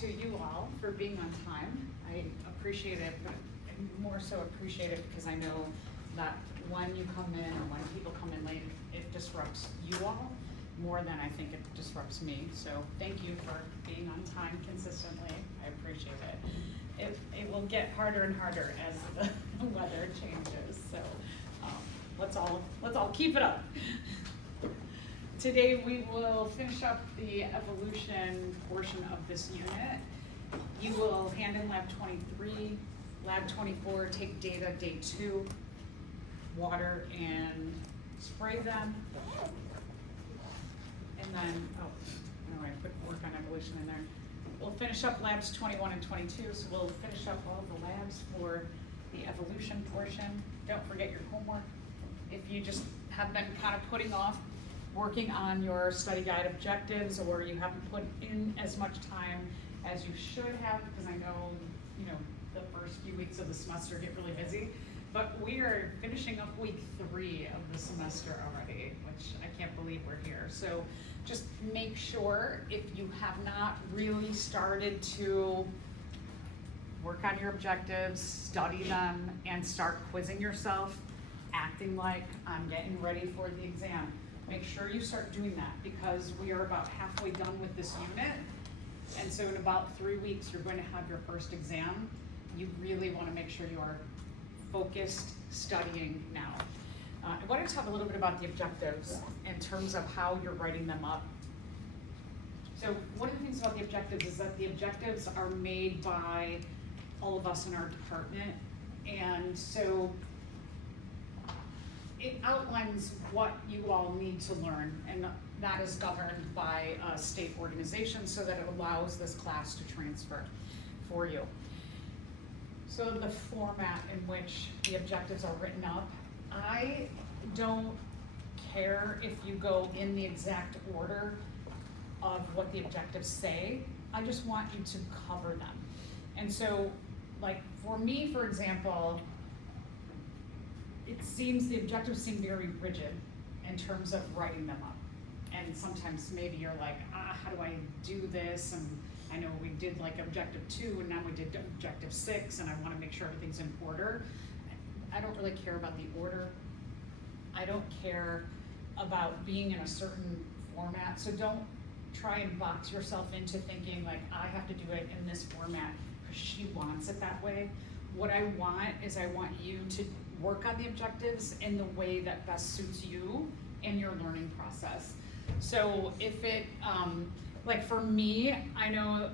to you all for being on time. I appreciate it, but I more so appreciate it because I know that when you come in or when people come in late, it disrupts you all more than I think it disrupts me. So thank you for being on time consistently. I appreciate it. It will get harder and harder as the weather changes. So let's all keep it up. Today we will finish up the evolution portion of this unit. You will hand in lab 23, lab 24, take data day 2, water and spray them. And then, I put work on evolution in there. We'll finish up labs 21 and 22, so we'll finish up all the labs for the evolution portion. Don't forget your homework. If you just have been kind of putting off working on your study guide objectives, or you haven't put in as much time as you should have, because I know, the first few weeks of the semester get really busy, but we are finishing up week 3 of the semester already, which I can't believe we're here. So just make sure, if you have not really started to work on your objectives, study them, and start quizzing yourself, acting like I'm getting ready for the exam. Make sure you start doing that, because we are about halfway done with this unit. And so in about 3 weeks, you're going to have your first exam. You really want to make sure you are focused studying now. I wanted to talk a little bit about the objectives in terms of how you're writing them up. So one of the things about the objectives is that the objectives are made by all of us in our department. And so it outlines what you all need to learn, and that is governed by a state organization so that it allows this class to transfer for you. So the format in which the objectives are written up, I don't care if you go in the exact order of what the objectives say. I just want you to cover them. And so, like for me, for example, it seems the objectives seem very rigid in terms of writing them up. And sometimes maybe you're like, how do I do this? And I know we did like objective 2 and now we did objective 6, and I want to make sure everything's in order. I don't really care about the order. I don't care about being in a certain format. So don't try and box yourself into thinking like, I have to do it in this format because she wants it that way. What I want is I want you to work on the objectives in the way that best suits you and your learning process. So if it, like for me, I know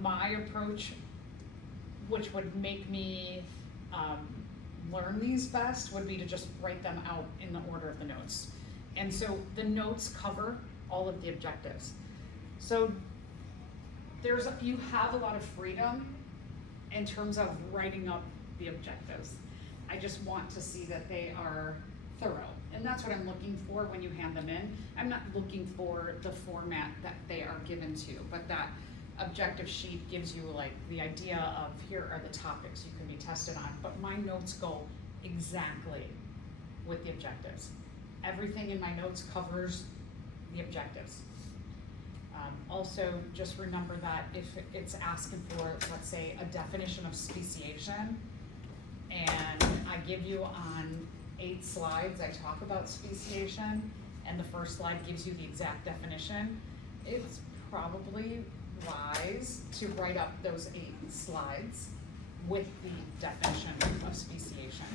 my approach, which would make me learn these best, would be to just write them out in the order of the notes. And so the notes cover all of the objectives. So you have a lot of freedom in terms of writing up the objectives. I just want to see that they are thorough. And that's what I'm looking for when you hand them in. I'm not looking for the format that they are given to, but that objective sheet gives you like the idea of here are the topics you can be tested on. But my notes go exactly with the objectives. Everything in my notes covers the objectives. Also, just remember that if it's asking for, let's say, a definition of speciation, and I give you on 8 slides, I talk about speciation, and the first slide gives you the exact definition, it's probably wise to write up those 8 slides with the definition of speciation,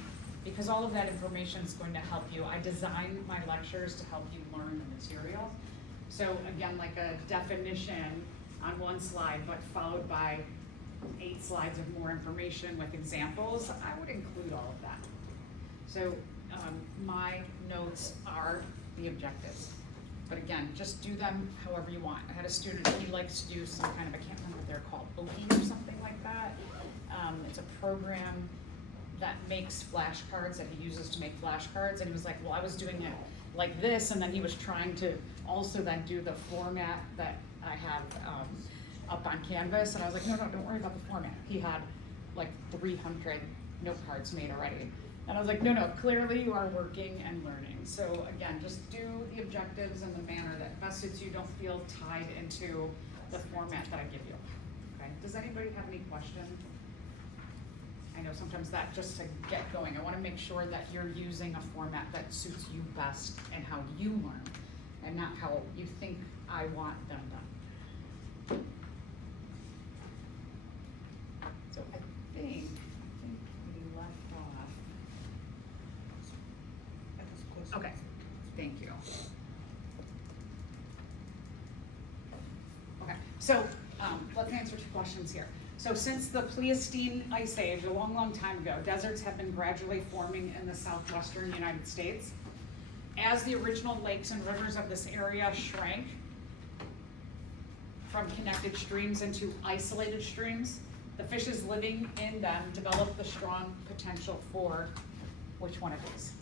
because all of that information is going to help you. I design my lectures to help you learn the material. So again, like a definition on 1 slide, but followed by 8 slides of more information with examples, I would include all of that. So my notes are the objectives. But again, just do them however you want. I had a student, he likes to do some kind of, I can't remember what they're called, OKI or something like that. It's a program that makes flashcards, that he uses to make flashcards. And he was like, well, I was doing it like this, and then he was trying to also then do the format that I have up on Canvas, and I was like, no, don't worry about the format. He had like 300 note cards made already. And I was like, no, clearly you are working and learning. So again, just do the objectives in the manner that best suits you. Don't feel tied into the format that I give you, Okay, does anybody have any questions? I know sometimes that, just to get going, I wanna make sure that you're using a format that suits you best and how you learn, and not how you think I want them done. So I think we left off. Okay, thank you. Okay, so let's answer 2 questions here. So since the Pleistocene Ice Age, a long, long time ago, deserts have been gradually forming in the southwestern United States. As the original lakes and rivers of this area shrank from connected streams into isolated streams, the fishes living in them developed the strong potential for which one of these?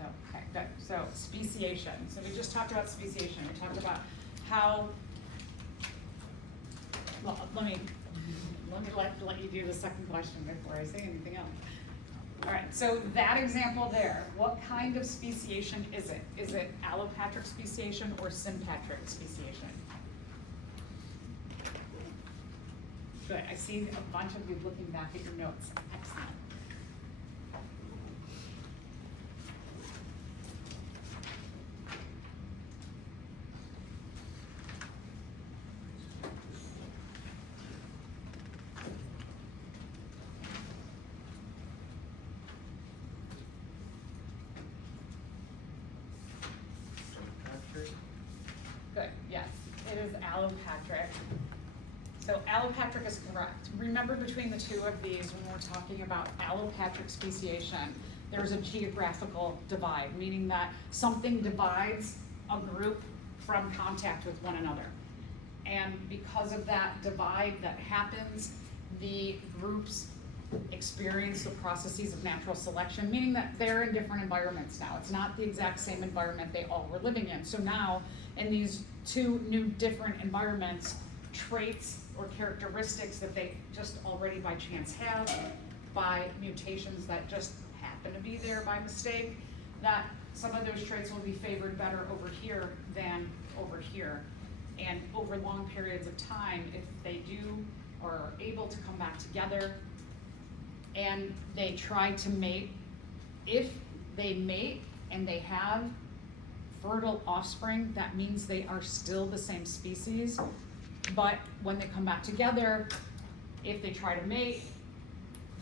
Okay, good. So speciation. So we just talked about speciation. We talked about how, well, let me let you do the second question before I say anything else. All right, so that example there, what kind of speciation is it? Is it allopatric speciation or sympatric speciation? Good, I see a bunch of you looking back at your notes. Excellent. Good, yes, it is allopatric. So allopatric is correct. Remember, between the 2 of these, when we're talking about allopatric speciation, there's a geographical divide, meaning that something divides a group from contact with one another. And because of that divide that happens, the groups experience the processes of natural selection, meaning that they're in different environments now. It's not the exact same environment they all were living in. So now, in these 2 new different environments, traits or characteristics that they just already by chance have, by mutations that just happen to be there by mistake, that some of those traits will be favored better over here than over here. And over long periods of time, if they do or are able to come back together and they try to mate, if they mate and they have fertile offspring, that means they are still the same species. But when they come back together, if they try to mate,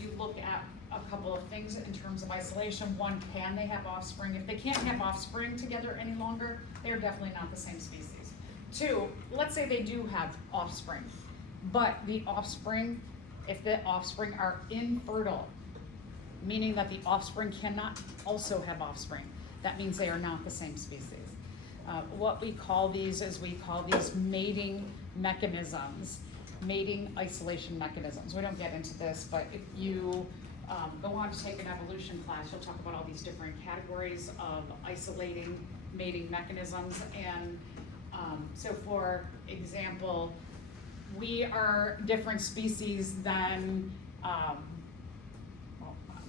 you look at a couple of things in terms of isolation. One, can they have offspring? If they can't have offspring together any longer, they're definitely not the same species. 2, let's say they do have offspring, but the offspring, if the offspring are infertile, meaning that the offspring cannot also have offspring, that means they are not the same species. What we call these is we call these mating mechanisms, mating isolation mechanisms. We don't get into this, but if you go on to take an evolution class, you'll talk about all these different categories of isolating mating mechanisms. And so for example, we are different species than, well,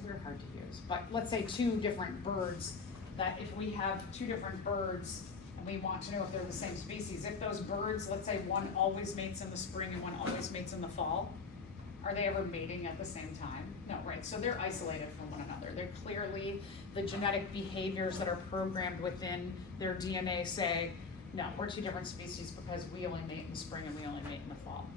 we're hard to use, but let's say 2 different birds, that if we have 2 different birds and we want to know if they're the same species, if those birds, let's say one always mates in the spring and one always mates in the fall, are they ever mating at the same time? No, right, so they're isolated from one another. They're clearly, the genetic behaviors that are programmed within their DNA say, no, we're 2 different species because we only mate in the spring and we only mate in the fall.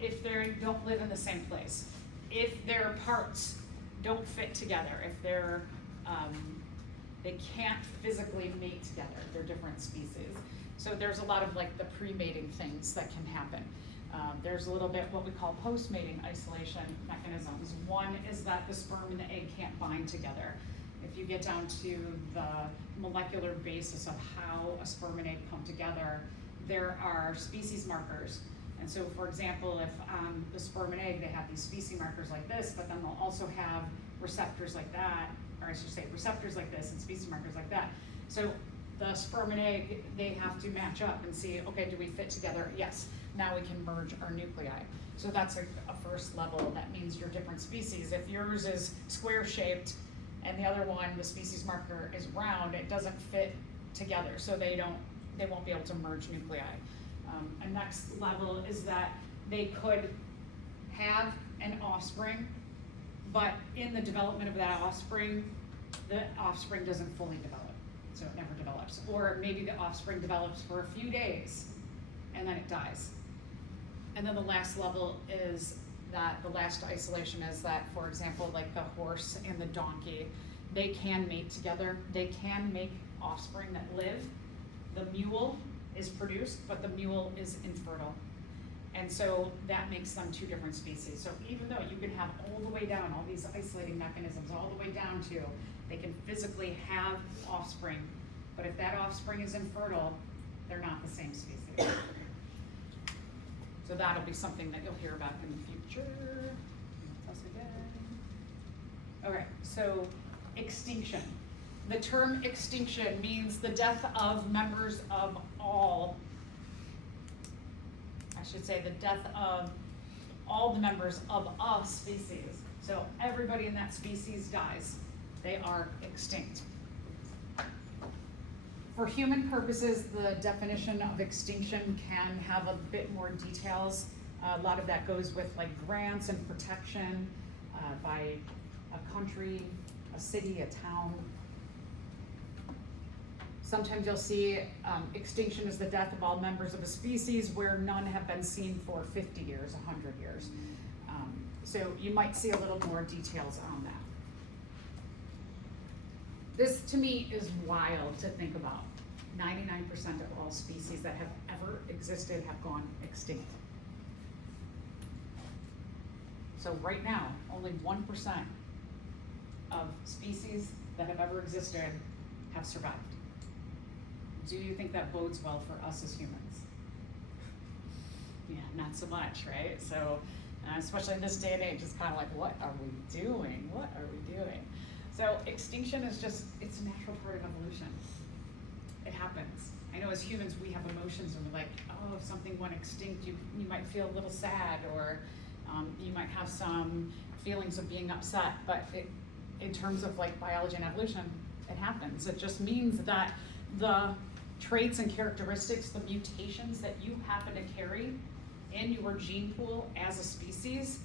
If they don't live in the same place, if their parts don't fit together, if they're, they can't physically mate together, they're different species. So there's a lot of like the pre-mating things that can happen. There's a little bit what we call post-mating isolation mechanisms. One is that the sperm and the egg can't bind together. If you get down to the molecular basis of how a sperm and egg come together, there are species markers. And so, for example, if the sperm and egg, they have these species markers like this, but then they'll also have receptors like that, or I should say receptors like this and species markers like that. So the sperm and egg, they have to match up and see, okay, do we fit together? Yes, now we can merge our nuclei. So that's a first level. That means you're different species. If yours is square shaped and the other one, the species marker is round, it doesn't fit together, so they won't be able to merge nuclei. A next level is that they could have an offspring, but in the development of that offspring, the offspring doesn't fully develop, so it never develops. Or maybe the offspring develops for a few days and then it dies. And then the last level is that the last isolation is that, for example, like the horse and the donkey, they can mate together, they can make offspring that live. The mule is produced, but the mule is infertile. And so that makes them two different species. So even though you can have all the way down, all these isolating mechanisms, all the way down to, they can physically have offspring, but if that offspring is infertile, they're not the same species. So that'll be something that you'll hear about in the future. What's else again? Okay, so extinction. The term extinction means the death of members of all, I should say the death of all the members of a species. So everybody in that species dies. They are extinct. For human purposes, the definition of extinction can have a bit more details. A lot of that goes with like grants and protection by a country, a city, a town. Sometimes you'll see extinction is the death of all members of a species where none have been seen for 50 years, 100 years. So you might see a little more details on that. This to me is wild to think about. 99% of all species that have ever existed have gone extinct. So right now, only 1% of species that have ever existed have survived. Do you think that bodes well for us as humans? Yeah, not so much, right? So, especially in this day and age, it's kind of like, what are we doing? What are we doing? So extinction is just, it's a natural part of evolution. It happens. I know as humans we have emotions and we're like, oh, if something went extinct, you might feel a little sad, or you might have some feelings of being upset, but in terms of like biology and evolution, it happens. It just means that the traits and characteristics, the mutations that you happen to carry in your gene pool as a species,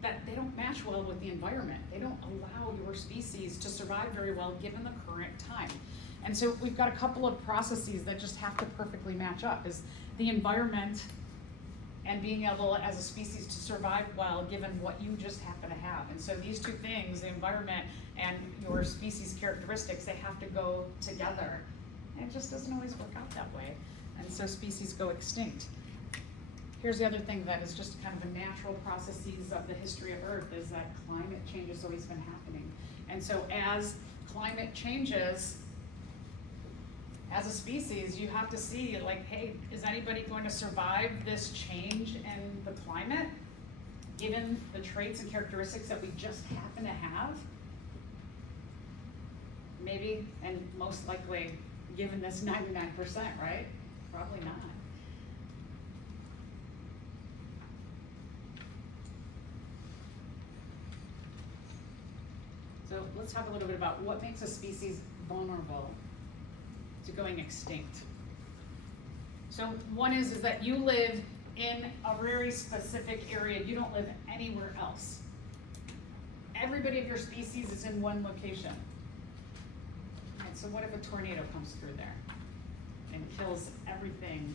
that they don't match well with the environment. They don't allow your species to survive very well given the current time. And so we've got a couple of processes that just have to perfectly match up, is the environment and being able as a species to survive well given what you just happen to have. And so these two things, the environment and your species characteristics, they have to go together. And it just doesn't always work out that way. And so species go extinct. Here's the other thing that is just kind of a natural processes of the history of Earth, is that climate change has always been happening. And so as climate changes, as a species, you have to see like, hey, is anybody going to survive this change in the climate, given the traits and characteristics that we just happen to have? Maybe, and most likely, given this 99%, right? Probably not. So let's talk a little bit about what makes a species vulnerable to going extinct. So one is that you live in a very specific area. You don't live anywhere else. Everybody of your species is in one location. And so what if a tornado comes through there and kills everything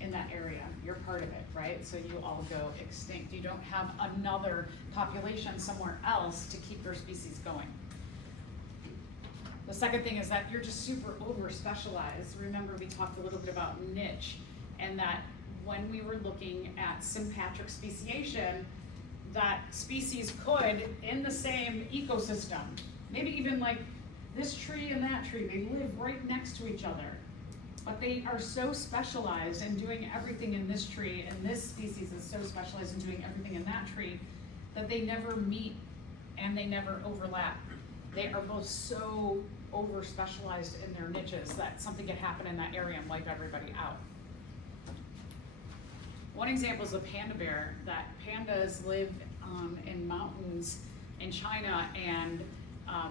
in that area? You're part of it, right? So you all go extinct. You don't have another population somewhere else to keep your species going. The second thing is that you're just super over specialized. Remember, we talked a little bit about niche, and that when we were looking at sympatric speciation, that species could, in the same ecosystem, maybe even like this tree and that tree, they live right next to each other, but they are so specialized in doing everything in this tree, and this species is so specialized in doing everything in that tree, that they never meet and they never overlap. They are both so over specialized in their niches that something could happen in that area and wipe everybody out. One example is the panda bear, that pandas live in mountains in China, and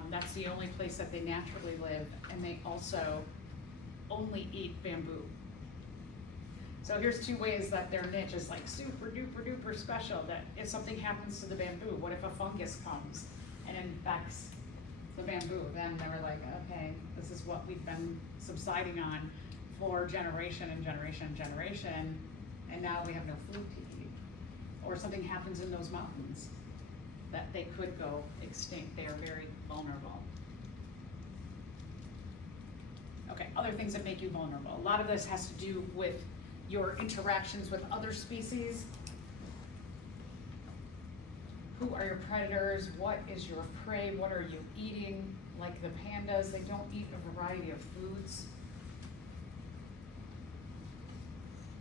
that's the only place that they naturally live, and they also only eat bamboo. So here's two ways that their niche is like super duper duper special, that if something happens to the bamboo, what if a fungus comes and infects the bamboo? Then they were like, okay, this is what we've been subsiding on for generation and generation and generation, and now we have no food to eat. Or something happens in those mountains that they could go extinct. They are very vulnerable. Okay, other things that make you vulnerable. A lot of this has to do with your interactions with other species. Who are your predators? What is your prey? What are you eating? Like the pandas, they don't eat a variety of foods.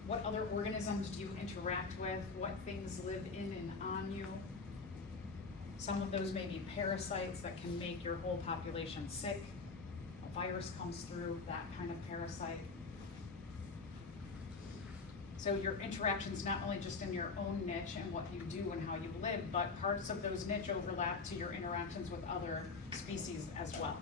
What other organisms do you interact with? What things live in and on you? Some of those may be parasites that can make your whole population sick. A virus comes through, that kind of parasite. So your interactions, not only just in your own niche and what you do and how you live, but parts of those niche overlap to your interactions with other species as well.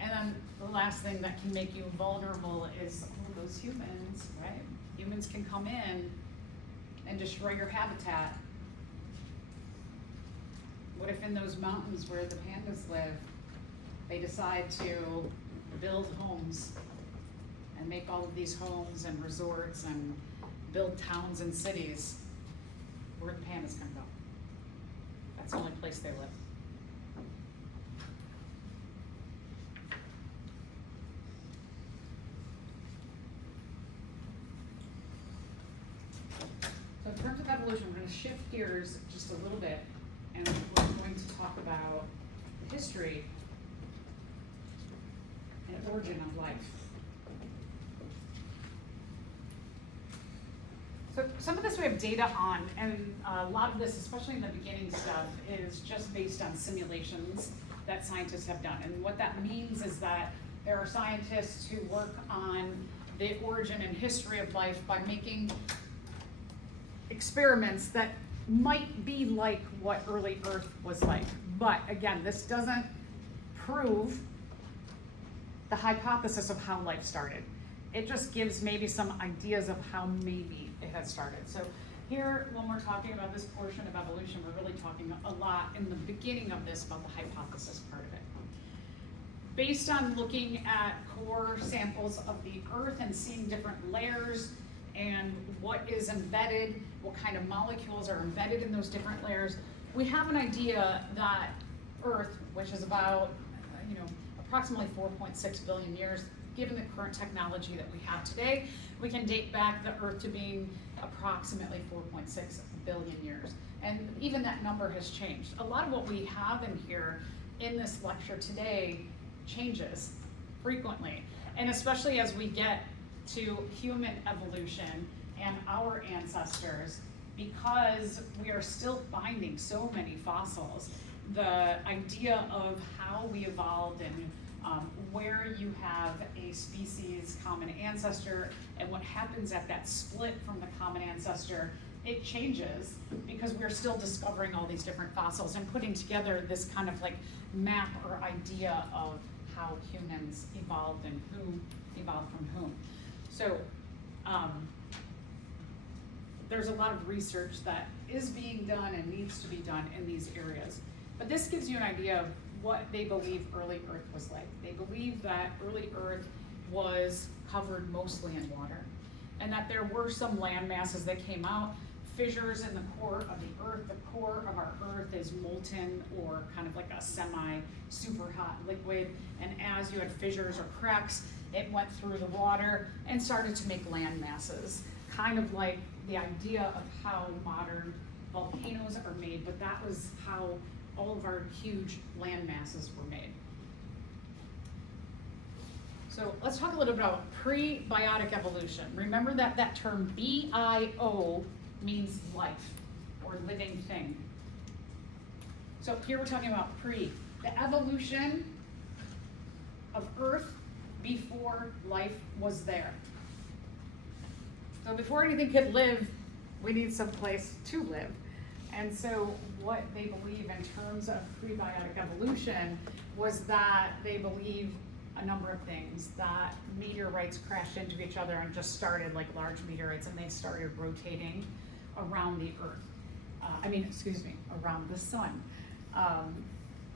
And then the last thing that can make you vulnerable is those humans, right? Humans can come in and destroy your habitat. What if in those mountains where the pandas live, they decide to build homes and make all of these homes and resorts and build towns and cities? Where the pandas can go. That's the only place they live. So in terms of evolution, we're going to shift gears just a little bit, and we're going to talk about the history and origin of life. So some of this we have data on, and a lot of this, especially in the beginning stuff, is just based on simulations that scientists have done. And what that means is that there are scientists who work on the origin and history of life by making experiments that might be like what early Earth was like. But again, this doesn't prove the hypothesis of how life started. It just gives maybe some ideas of how maybe it has started. So here, when we're talking about this portion of evolution, we're really talking a lot in the beginning of this about the hypothesis part of it. Based on looking at core samples of the Earth and seeing different layers and what is embedded, what kind of molecules are embedded in those different layers, we have an idea that Earth, which is about, approximately 4.6 billion years, given the current technology that we have today, we can date back the Earth to being approximately 4.6 billion years. And even that number has changed. A lot of what we have in here in this lecture today changes frequently. And especially as we get to human evolution and our ancestors, because we are still finding so many fossils, the idea of how we evolved and where you have a species common ancestor and what happens at that split from the common ancestor, it changes because we're still discovering all these different fossils and putting together this kind of like map or idea of how humans evolved and who evolved from whom. So there's a lot of research that is being done and needs to be done in these areas. But this gives you an idea of what they believe early Earth was like. They believe that early Earth was covered mostly in water, and that there were some land masses that came out, fissures in the core of the Earth. The core of our Earth is molten or kind of like a semi-super hot liquid, and as you had fissures or cracks, it went through the water and started to make land masses, kind of like the idea of how modern volcanoes are made, but that was how all of our huge land masses were made. So let's talk a little bit about prebiotic evolution. Remember that that term bio means life or living thing. So here we're talking about the evolution of Earth before life was there. So before anything could live, we need some place to live. And so what they believe in terms of prebiotic evolution was that they believe a number of things, that meteorites crashed into each other and just started like large meteorites, and they started rotating around the Earth. Around the sun.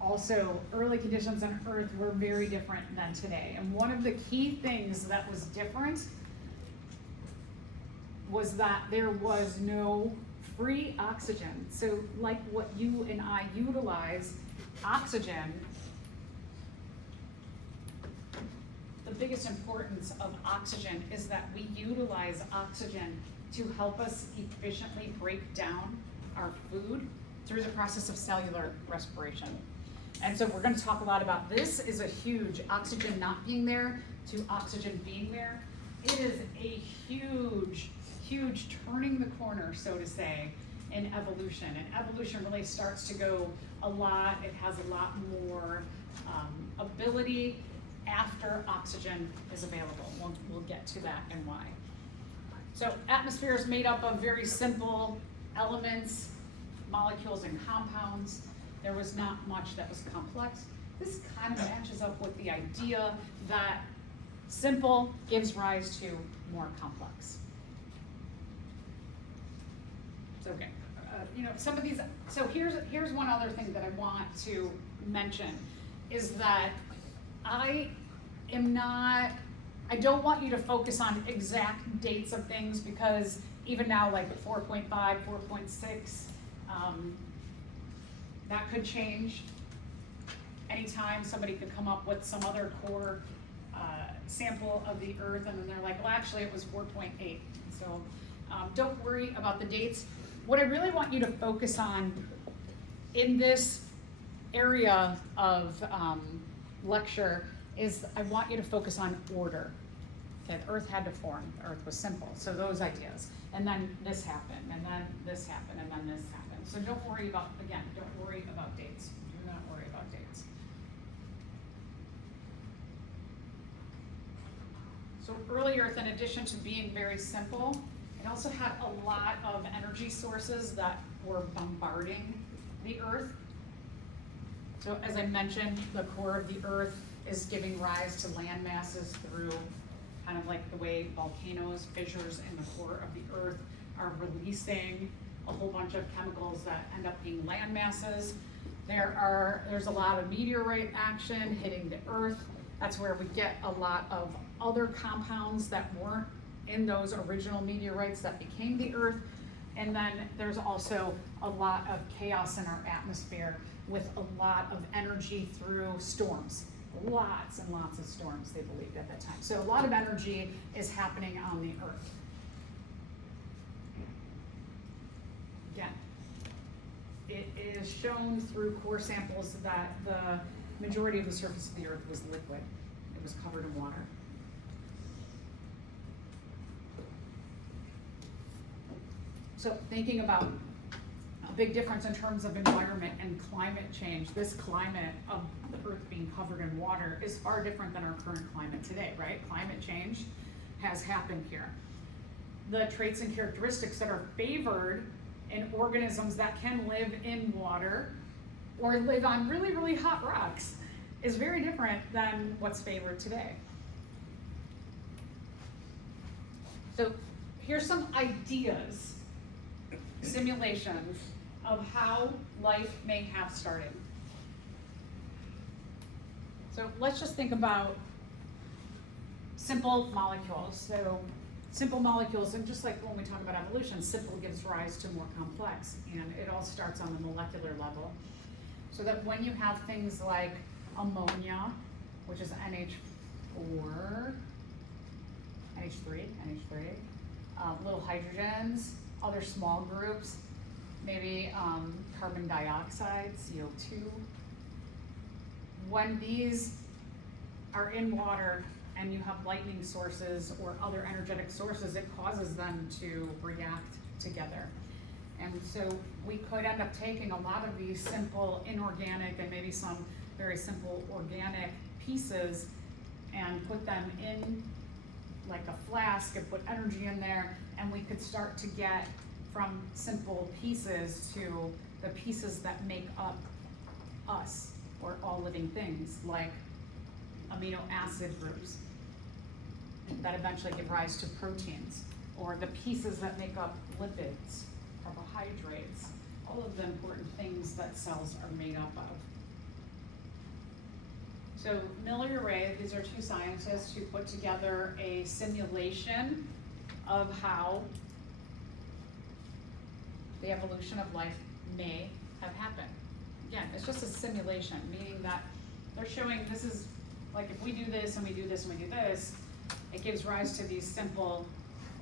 Also, early conditions on Earth were very different than today. And one of the key things that was different was that there was no free oxygen. So like what you and I utilize, oxygen, the biggest importance of oxygen is that we utilize oxygen to help us efficiently break down our food through the process of cellular respiration. And so we're going to talk a lot about this. Is a huge oxygen not being there to oxygen being there. It is a huge turning the corner, so to say, in evolution. And evolution really starts to go a lot, it has a lot more ability after oxygen is available. We'll get to that and why. So atmosphere is made up of very simple elements, molecules and compounds. There was not much that was complex. This kind of matches up with the idea that simple gives rise to more complex. So, okay, some of these, so here's one other thing that I want to mention, is that I don't want you to focus on exact dates of things, because even now, like 4.5, 4.6, that could change anytime. Somebody could come up with some other core sample of the Earth, and then they're like, well, actually it was 4.8. So don't worry about the dates. What I really want you to focus on in this area of lecture is I want you to focus on order. Okay, the Earth had to form, the Earth was simple, so those ideas. And then this happened, and then this happened, and then this happened. So don't worry about dates. Do not worry about dates. So early Earth, in addition to being very simple, it also had a lot of energy sources that were bombarding the Earth. So as I mentioned, the core of the Earth is giving rise to land masses through kind of like the way volcanoes, fissures in the core of the Earth are releasing a whole bunch of chemicals that end up being land masses. There's a lot of meteorite action hitting the Earth. That's where we get a lot of other compounds that weren't in those original meteorites that became the Earth. And then there's also a lot of chaos in our atmosphere with a lot of energy through storms. Lots and lots of storms, they believed at that time. So a lot of energy is happening on the Earth. Again, it is shown through core samples that the majority of the surface of the Earth was liquid. It was covered in water. So thinking about a big difference in terms of environment and climate change, this climate of the Earth being covered in water is far different than our current climate today, right? Climate change has happened here. The traits and characteristics that are favored in organisms that can live in water or live on really, really hot rocks is very different than what's favored today. So here's some ideas, simulations of how life may have started. So let's just think about simple molecules. So simple molecules, and just like when we talk about evolution, simple gives rise to more complex, and it all starts on the molecular level. So that when you have things like ammonia, which is NH4, NH3, little hydrogens, other small groups, maybe carbon dioxide, CO2. When these are in water and you have lightning sources or other energetic sources, it causes them to react together. And so we could end up taking a lot of these simple inorganic and maybe some very simple organic pieces and put them in like a flask and put energy in there, and we could start to get from simple pieces to the pieces that make up us or all living things, like amino acid groups that eventually give rise to proteins, or the pieces that make up lipids, carbohydrates, all of the important things that cells are made up of. So Miller-Urey, these are two scientists who put together a simulation of how the evolution of life may have happened. Again, it's just a simulation, meaning that they're showing this is, like if we do this and we do this and we do this, it gives rise to these simple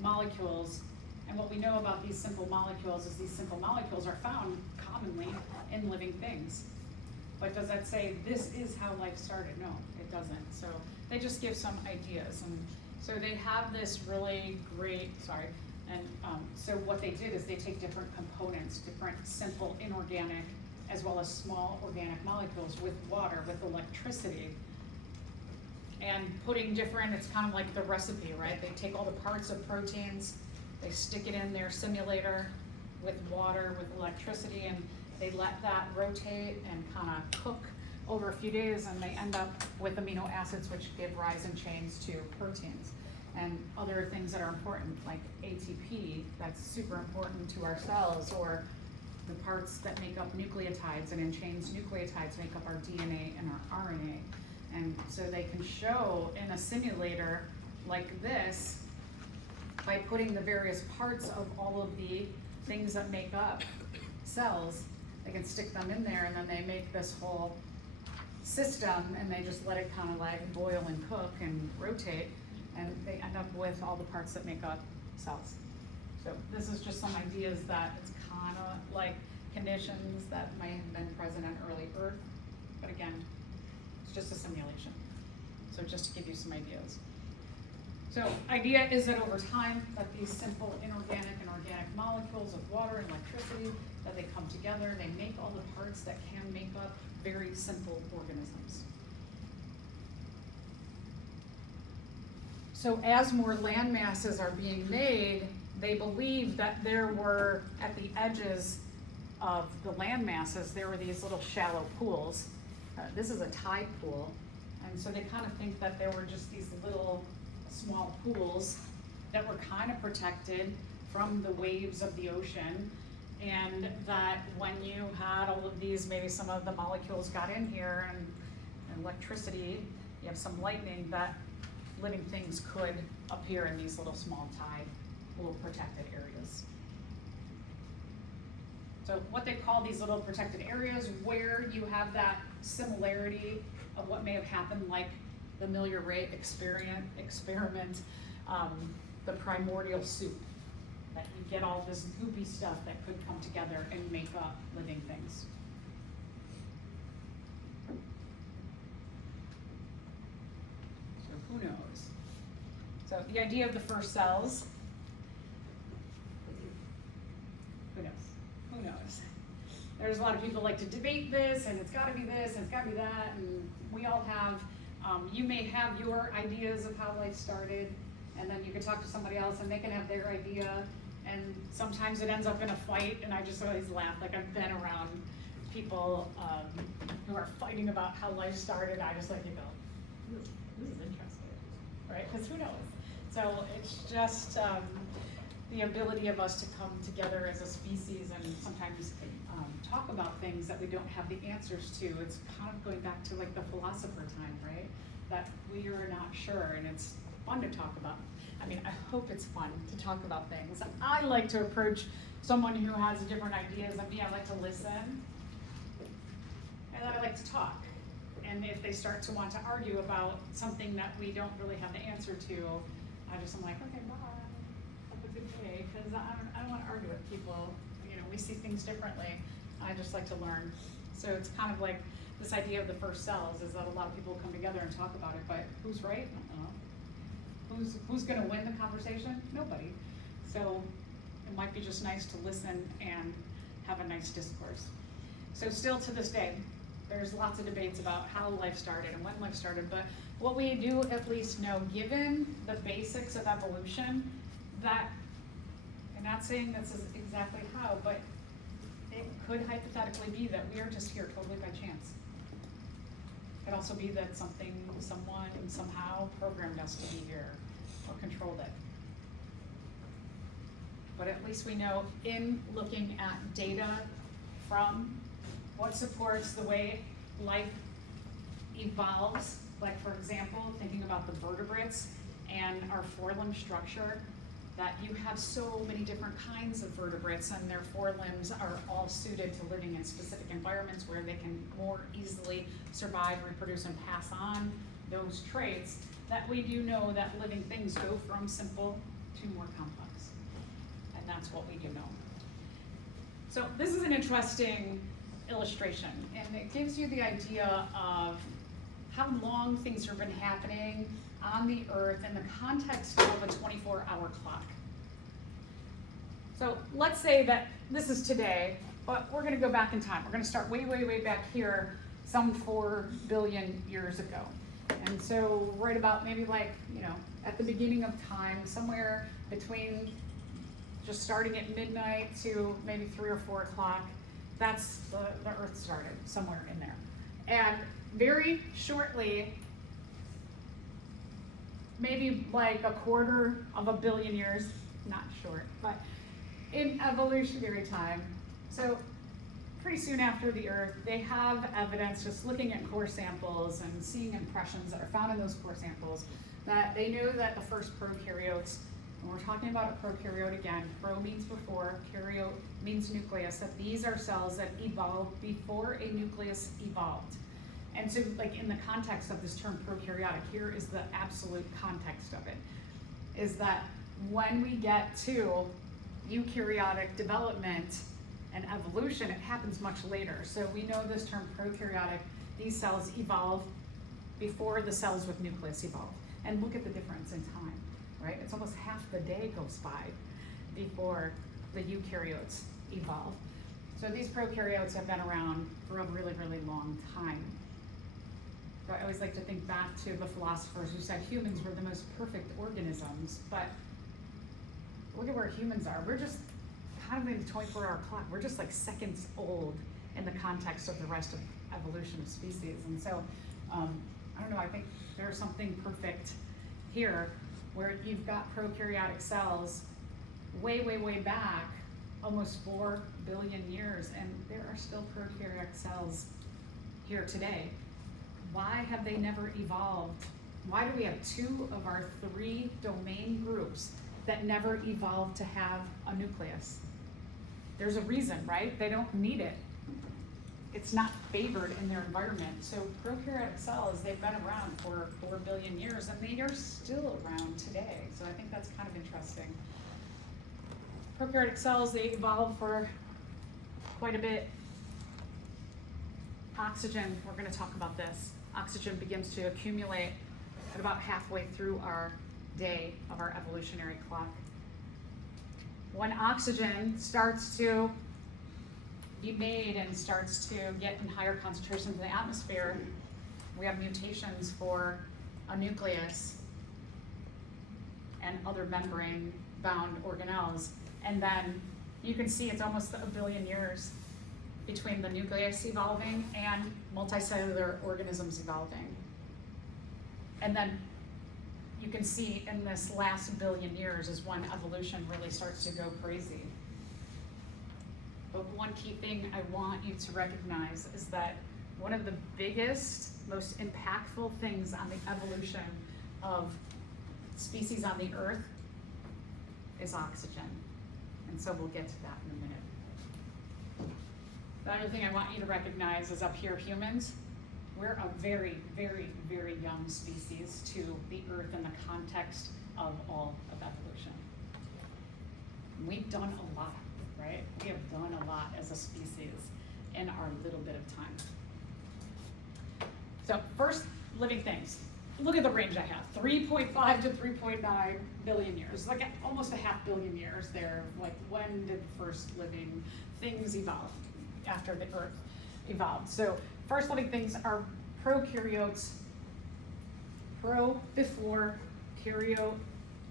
molecules. And what we know about these simple molecules is these simple molecules are found commonly in living things. But does that say this is how life started? No, it doesn't. So they just give some ideas. And so they have this really great, so what they did is they take different components, different simple inorganic as well as small organic molecules with water, with electricity, and putting different, it's kind of like the recipe, right? They take all the parts of proteins, they stick it in their simulator with water, with electricity, and they let that rotate and kind of cook over a few days, and they end up with amino acids which give rise in chains to proteins. And other things that are important, like ATP, that's super important to our cells, or the parts that make up nucleotides, and in chains, nucleotides make up our DNA and our RNA. And so they can show in a simulator like this, by putting the various parts of all of the things that make up cells, they can stick them in there, and then they make this whole system, and they just let it kind of like boil and cook and rotate, and they end up with all the parts that make up cells. So this is just some ideas that it's kind of like conditions that may have been present on early Earth, but again, it's just a simulation. So just to give you some ideas. So idea is that over time, that these simple inorganic and organic molecules of water and electricity, that they come together, they make all the parts that can make up very simple organisms. So as more land masses are being made, they believe that there were, at the edges of the land masses, there were these little shallow pools. This is a tide pool, and so they kind of think that there were just these little small pools that were kind of protected from the waves of the ocean, and that when you had all of these, maybe some of the molecules got in here, and electricity, you have some lightning, that living things could appear in these little small tide pool protected areas. So what they call these little protected areas, where you have that similarity of what may have happened, like the Miller-Urey experiment, the primordial soup, that you get all this goopy stuff that could come together and make up living things. So who knows? So the idea of the first cells, who knows? Who knows? There's a lot of people like to debate this, and it's got to be this, and it's got to be that, and we all have, you may have your ideas of how life started, and then you can talk to somebody else and they can have their idea, and sometimes it ends up in a fight, and I just always laugh, like I've been around people who are fighting about how life started. I just like, you go, this is interesting, right? Because who knows? So it's just the ability of us to come together as a species and sometimes talk about things that we don't have the answers to. It's kind of going back to like the philosopher time, right? That we are not sure, and it's fun to talk about. I mean, I hope it's fun to talk about things. I like to approach someone who has different ideas than me. I like to listen, and then I like to talk. And if they start to want to argue about something that we don't really have the answer to, I'm like, okay, bye. Have a good day, because I don't want to argue with people. You know, we see things differently. I just like to learn. So it's kind of like this idea of the first cells is that a lot of people come together and talk about it, but who's right? I don't know. Who's going to win the conversation? Nobody. So it might be just nice to listen and have a nice discourse. So still to this day, there's lots of debates about how life started and when life started, but what we do at least know, given the basics of evolution, that, I'm not saying this is exactly how, but it could hypothetically be that we are just here totally by chance. Could also be that someone somehow programmed us to be here or controlled it. But at least we know in looking at data from what supports the way life evolves, like for example, thinking about the vertebrates and our forelimb structure, that you have so many different kinds of vertebrates and their forelimbs are all suited to living in specific environments where they can more easily survive, reproduce, and pass on those traits, that we do know that living things go from simple to more complex. And that's what we do know. So this is an interesting illustration, and it gives you the idea of how long things have been happening on the earth in the context of a 24-hour clock. So let's say that this is today, but we're gonna go back in time. We're gonna start way, way, way back here, some 4 billion years ago. And so right about maybe like, at the beginning of time, somewhere between just starting at midnight to maybe 3 or 4 o'clock, that's the earth started, somewhere in there. And very shortly, maybe like a quarter of a billion years, not short, but in evolutionary time. So pretty soon after the earth, they have evidence, just looking at core samples and seeing impressions that are found in those core samples, that they knew that the first prokaryotes, and we're talking about a prokaryote again, pro means before, karyote means nucleus, that these are cells that evolved before a nucleus evolved. And so like in the context of this term prokaryotic, here is the absolute context of it, is that when we get to eukaryotic development and evolution, it happens much later. So we know this term prokaryotic, these cells evolve before the cells with nucleus evolve. And look at the difference in time, right? It's almost half the day goes by before the eukaryotes evolve. So these prokaryotes have been around for a really, really long time. So I always like to think back to the philosophers who said humans were the most perfect organisms, but look at where humans are. We're just kind of in the 24-hour clock. We're just like seconds old in the context of the rest of evolution of species. And so, I don't know, I think there's something perfect here where you've got prokaryotic cells way, way, way back, almost 4 billion years, and there are still prokaryotic cells here today. Why have they never evolved? Why do we have 2 of our 3 domain groups that never evolved to have a nucleus? There's a reason, right? They don't need it. It's not favored in their environment. So prokaryotic cells, they've been around for 4 billion years and they are still around today. So I think that's kind of interesting. Prokaryotic cells, they evolved for quite a bit. Oxygen, we're going to talk about this. Oxygen begins to accumulate at about halfway through our day of our evolutionary clock. When oxygen starts to be made and starts to get in higher concentrations in the atmosphere, we have mutations for a nucleus and other membrane-bound organelles. And then you can see it's almost 1 billion years between the nucleus evolving and multicellular organisms evolving. And then you can see in this last 1 billion years is when evolution really starts to go crazy. But one key thing I want you to recognize is that one of the biggest, most impactful things on the evolution of species on the earth is oxygen. And so we'll get to that in a minute. The other thing I want you to recognize is up here, humans. We're a very, very, very young species to the earth in the context of all of evolution. We've done a lot, right? We have done a lot as a species in our little bit of time. So first, living things. Look at the range I have, 3.5 to 3.9 billion years, like almost 500 million years there. Like when did first living things evolve after the earth evolved? So first living things are prokaryotes, pro before, karyote,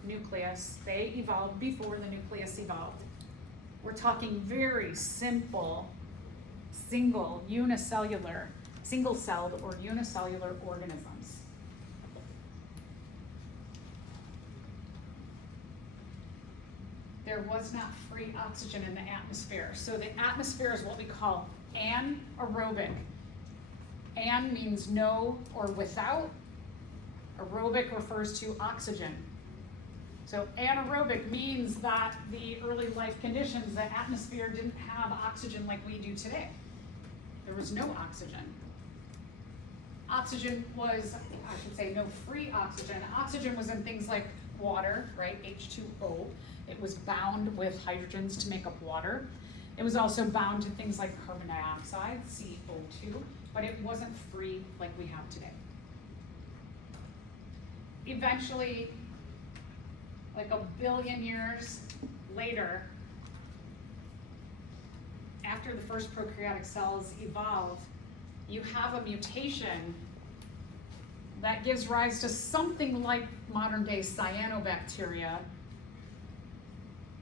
nucleus. They evolved before the nucleus evolved. We're talking very simple, single, unicellular single-celled or unicellular organisms. There was not free oxygen in the atmosphere. So the atmosphere is what we call anaerobic. An means no or without. Aerobic refers to oxygen. So anaerobic means that the early life conditions, the atmosphere didn't have oxygen like we do today. There was no oxygen. Oxygen was, I should say, no free oxygen. Oxygen was in things like water, right, H2O. It was bound with hydrogens to make up water. It was also bound to things like carbon dioxide, CO2, but it wasn't free like we have today. Eventually, like a billion years later, after the first prokaryotic cells evolve, you have a mutation that gives rise to something like modern day cyanobacteria.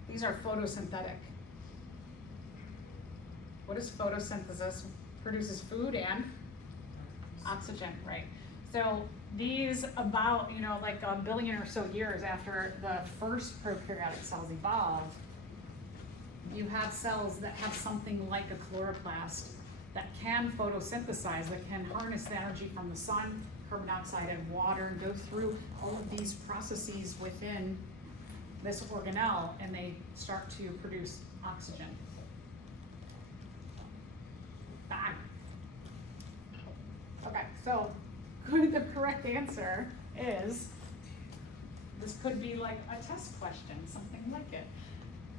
These are photosynthetic. What is photosynthesis? Produces food and oxygen, right? So these about, like a billion or so years after the first prokaryotic cells evolve, you have cells that have something like a chloroplast that can photosynthesize, that can harness the energy from the sun, carbon dioxide and water, and go through all of these processes within this organelle, and they start to produce oxygen. Bang. Okay, so the correct answer is, this could be like a test question, something like it,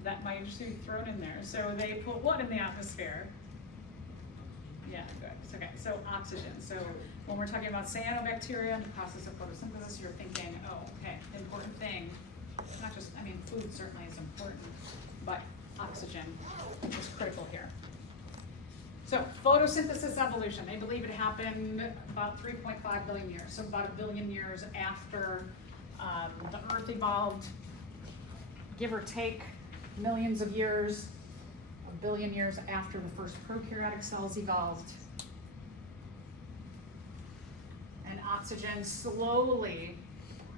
that might just be thrown in there. So they put what in the atmosphere? Yeah, good. Okay, so oxygen. So when we're talking about cyanobacteria and the process of photosynthesis, you're thinking, oh, okay, important thing. Not just, food certainly is important, but oxygen is critical here. So photosynthesis evolution, they believe it happened about 3.5 billion years. So about a billion years after the Earth evolved, give or take millions of years, a billion years after the first prokaryotic cells evolved. And oxygen slowly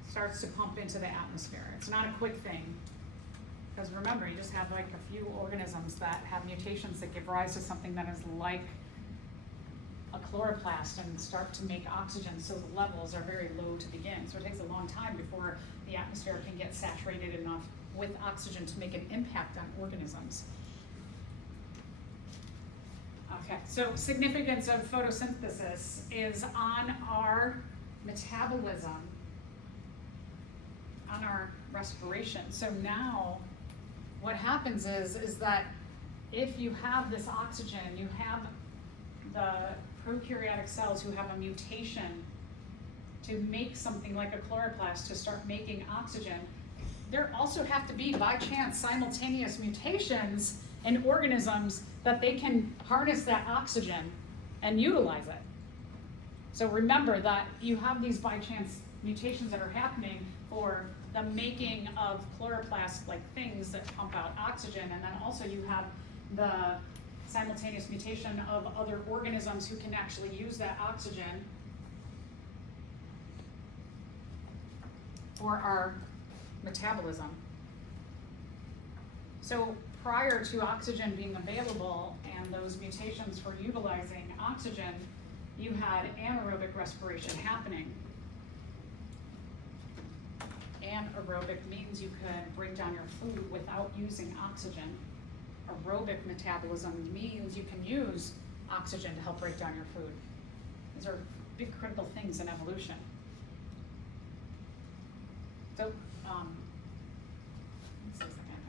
starts to pump into the atmosphere. It's not a quick thing, because remember, you just have like a few organisms that have mutations that give rise to something that is like a chloroplast and start to make oxygen, so the levels are very low to begin. So it takes a long time before the atmosphere can get saturated enough with oxygen to make an impact on organisms. Okay, so significance of photosynthesis is on our metabolism, on our respiration. So now what happens is that if you have this oxygen, you have the prokaryotic cells who have a mutation to make something like a chloroplast to start making oxygen, there also have to be, by chance, simultaneous mutations in organisms that they can harness that oxygen and utilize it. So remember that you have these by chance mutations that are happening for the making of chloroplast-like things that pump out oxygen, and then also you have the simultaneous mutation of other organisms who can actually use that oxygen for our metabolism. So prior to oxygen being available and those mutations for utilizing oxygen, you had anaerobic respiration happening. Anaerobic means you could break down your food without using oxygen. Aerobic metabolism means you can use oxygen to help break down your food. These are big critical things in evolution. So, let's see a second.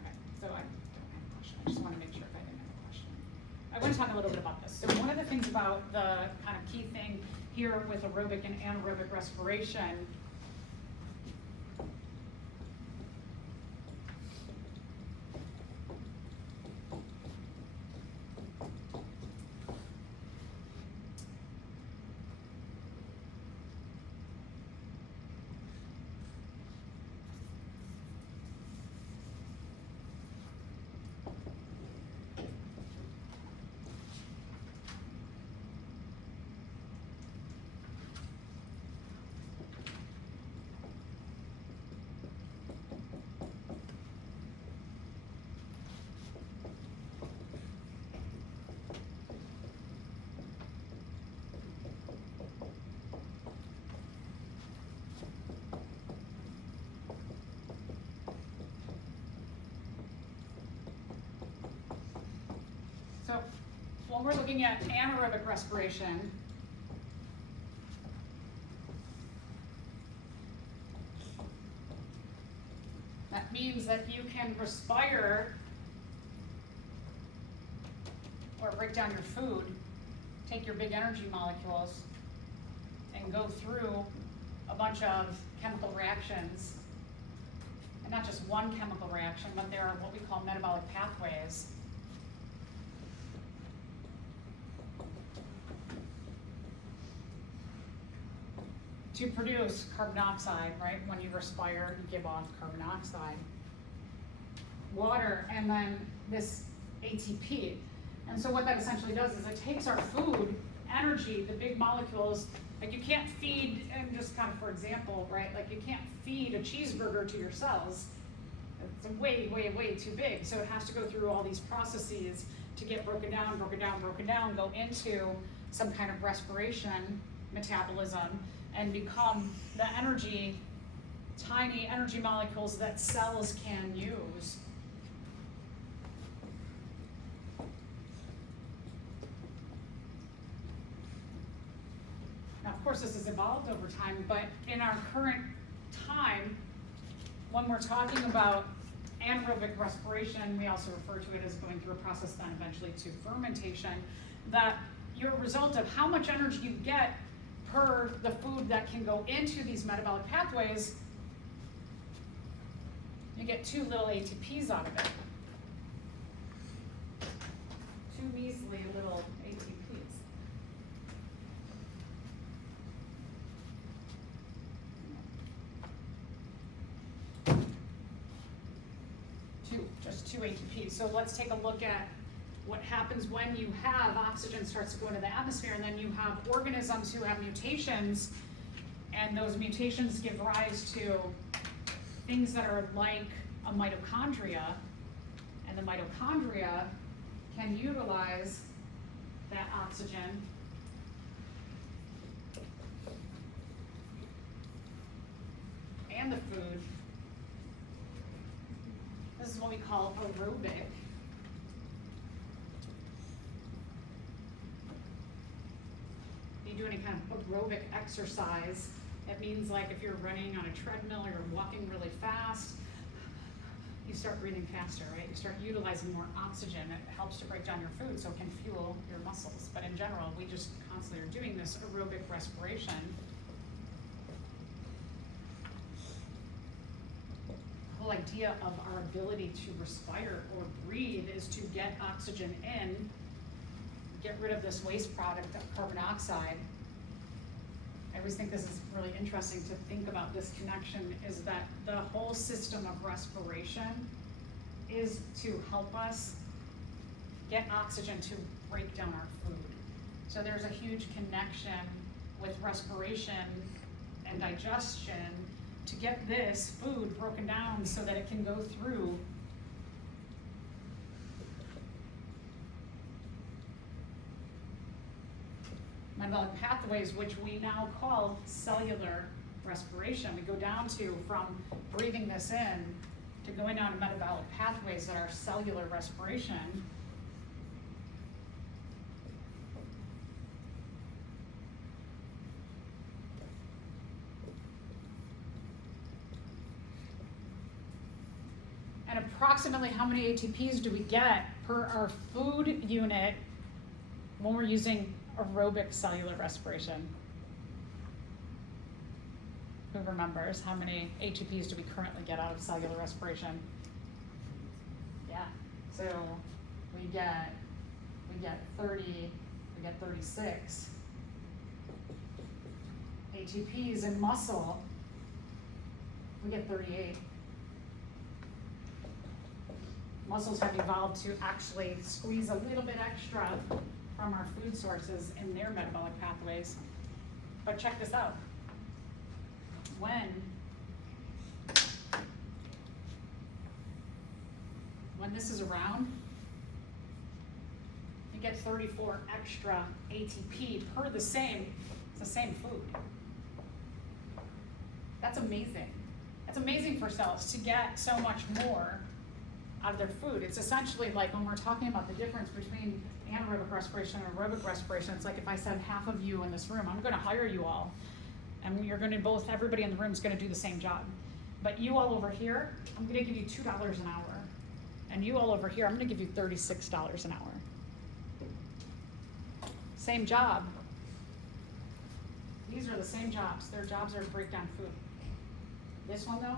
Okay, so I don't have a question. I just want to make sure if I didn't have a question. I want to talk a little bit about this. So one of the things about the kind of key thing here with aerobic and anaerobic respiration when we're looking at anaerobic respiration, that means that you can respire or break down your food, take your big energy molecules, and go through a bunch of chemical reactions. And not just one chemical reaction, but there are what we call metabolic pathways. To produce carbon dioxide, right? When you respire, you give off carbon dioxide, water, and then this ATP. And so what that essentially does is it takes our food, energy, the big molecules, like you can't feed, and just kind of for example, right? Like you can't feed a cheeseburger to your cells. It's way, way, way too big. So it has to go through all these processes to get broken down, go into some kind of respiration, metabolism, and become the energy, tiny energy molecules that cells can use. Now, of course, this has evolved over time, but in our current time, when we're talking about anaerobic respiration, we also refer to it as going through a process then eventually to fermentation, that your result of how much energy you get per the food that can go into these metabolic pathways, you get two little ATPs out of it. Two measly little ATPs. Just two ATPs. So let's take a look at what happens when you have oxygen starts to go into the atmosphere, and then you have organisms who have mutations, and those mutations give rise to things that are like a mitochondria, and the mitochondria can utilize that oxygen and the food. This is what we call aerobic. You do any kind of aerobic exercise, it means like if you're running on a treadmill or you're walking really fast, you start breathing faster, right? You start utilizing more oxygen. It helps to break down your food so it can fuel your muscles. But in general, we just constantly are doing this aerobic respiration. The whole idea of our ability to respire or breathe is to get oxygen in, get rid of this waste product of carbon dioxide. I always think this is really interesting to think about this connection, is that the whole system of respiration is to help us get oxygen to break down our food. So there's a huge connection with respiration and digestion to get this food broken down so that it can go through metabolic pathways, which we now call cellular respiration. We go down to, from breathing this in, to going down to metabolic pathways that are cellular respiration. And approximately how many ATPs do we get per our food unit when we're using aerobic cellular respiration? Who remembers how many ATPs do we currently get out of cellular respiration? Yeah, so we get 30, we get 36 ATPs in muscle. We get 38. Muscles have evolved to actually squeeze a little bit extra from our food sources in their metabolic pathways. But check this out. When this is around, you get 34 extra ATP per it's the same food. That's amazing. That's amazing for cells to get so much more out of their food. It's essentially like when we're talking about the difference between anaerobic respiration and aerobic respiration, it's like if I said half of you in this room, I'm gonna hire you all, and you're gonna everybody in the room is gonna do the same job. But you all over here, I'm gonna give you $2 an hour. And you all over here, I'm gonna give you $36 an hour. Same job. These are the same jobs. Their jobs are to break down food. This one though,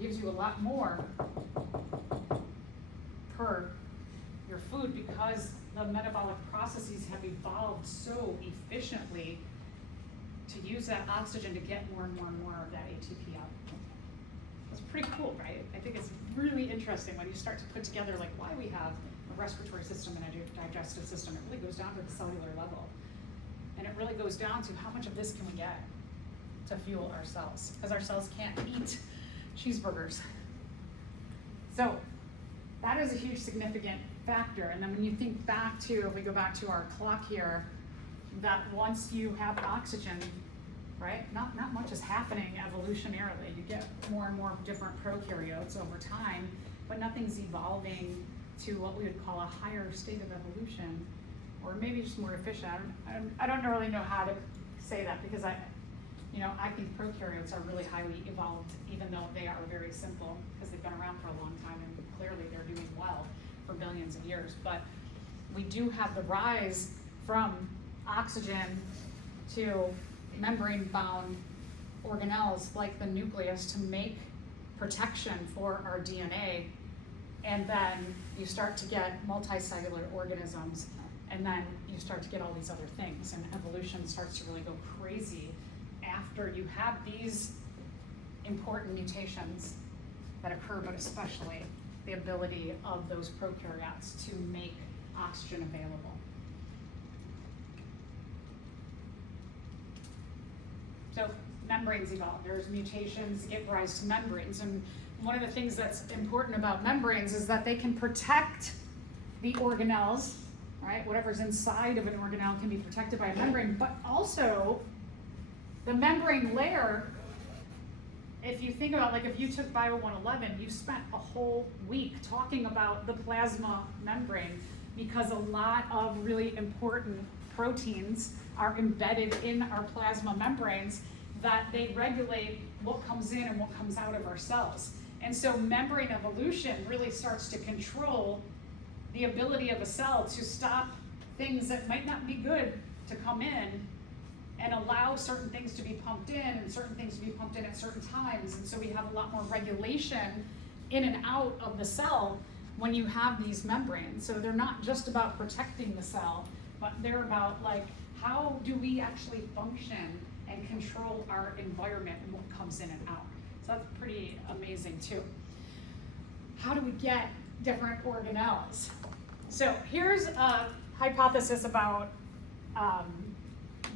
gives you a lot more per your food because the metabolic processes have evolved so efficiently to use that oxygen to get more and more and more of that ATP out. It's pretty cool, right? I think it's really interesting when you start to put together like why we have a respiratory system and a digestive system. It really goes down to the cellular level. And it really goes down to how much of this can we get to fuel our cells, because our cells can't eat cheeseburgers. So that is a huge significant factor. And then when you think back to, if we go back to our clock here, that once you have oxygen, right, not much is happening evolutionarily. You get more and more different prokaryotes over time, but nothing's evolving to what we would call a higher state of evolution, or maybe just more efficient. I don't really know how to say that because I think prokaryotes are really highly evolved, even though they are very simple because they've been around for a long time and clearly they're doing well for billions of years. But we do have the rise from oxygen to membrane-bound organelles like the nucleus to make protection for our DNA, and then you start to get multicellular organisms, and then you start to get all these other things, and evolution starts to really go crazy after you have these important mutations that occur, but especially the ability of those prokaryotes to make oxygen available. So membranes evolve. There's mutations that give rise to membranes, and one of the things that's important about membranes is that they can protect the organelles, right? Whatever's inside of an organelle can be protected by a membrane, but also the membrane layer, if you think about, like if you took Bio 111, you spent a whole week talking about the plasma membrane because a lot of really important proteins are embedded in our plasma membranes that they regulate what comes in and what comes out of our cells. And so membrane evolution really starts to control the ability of a cell to stop things that might not be good to come in and allow certain things to be pumped in and certain things to be pumped in at certain times. And so we have a lot more regulation in and out of the cell when you have these membranes. So they're not just about protecting the cell, but they're about like, how do we actually function and control our environment and what comes in and out? So that's pretty amazing too. How do we get different organelles? So here's a hypothesis about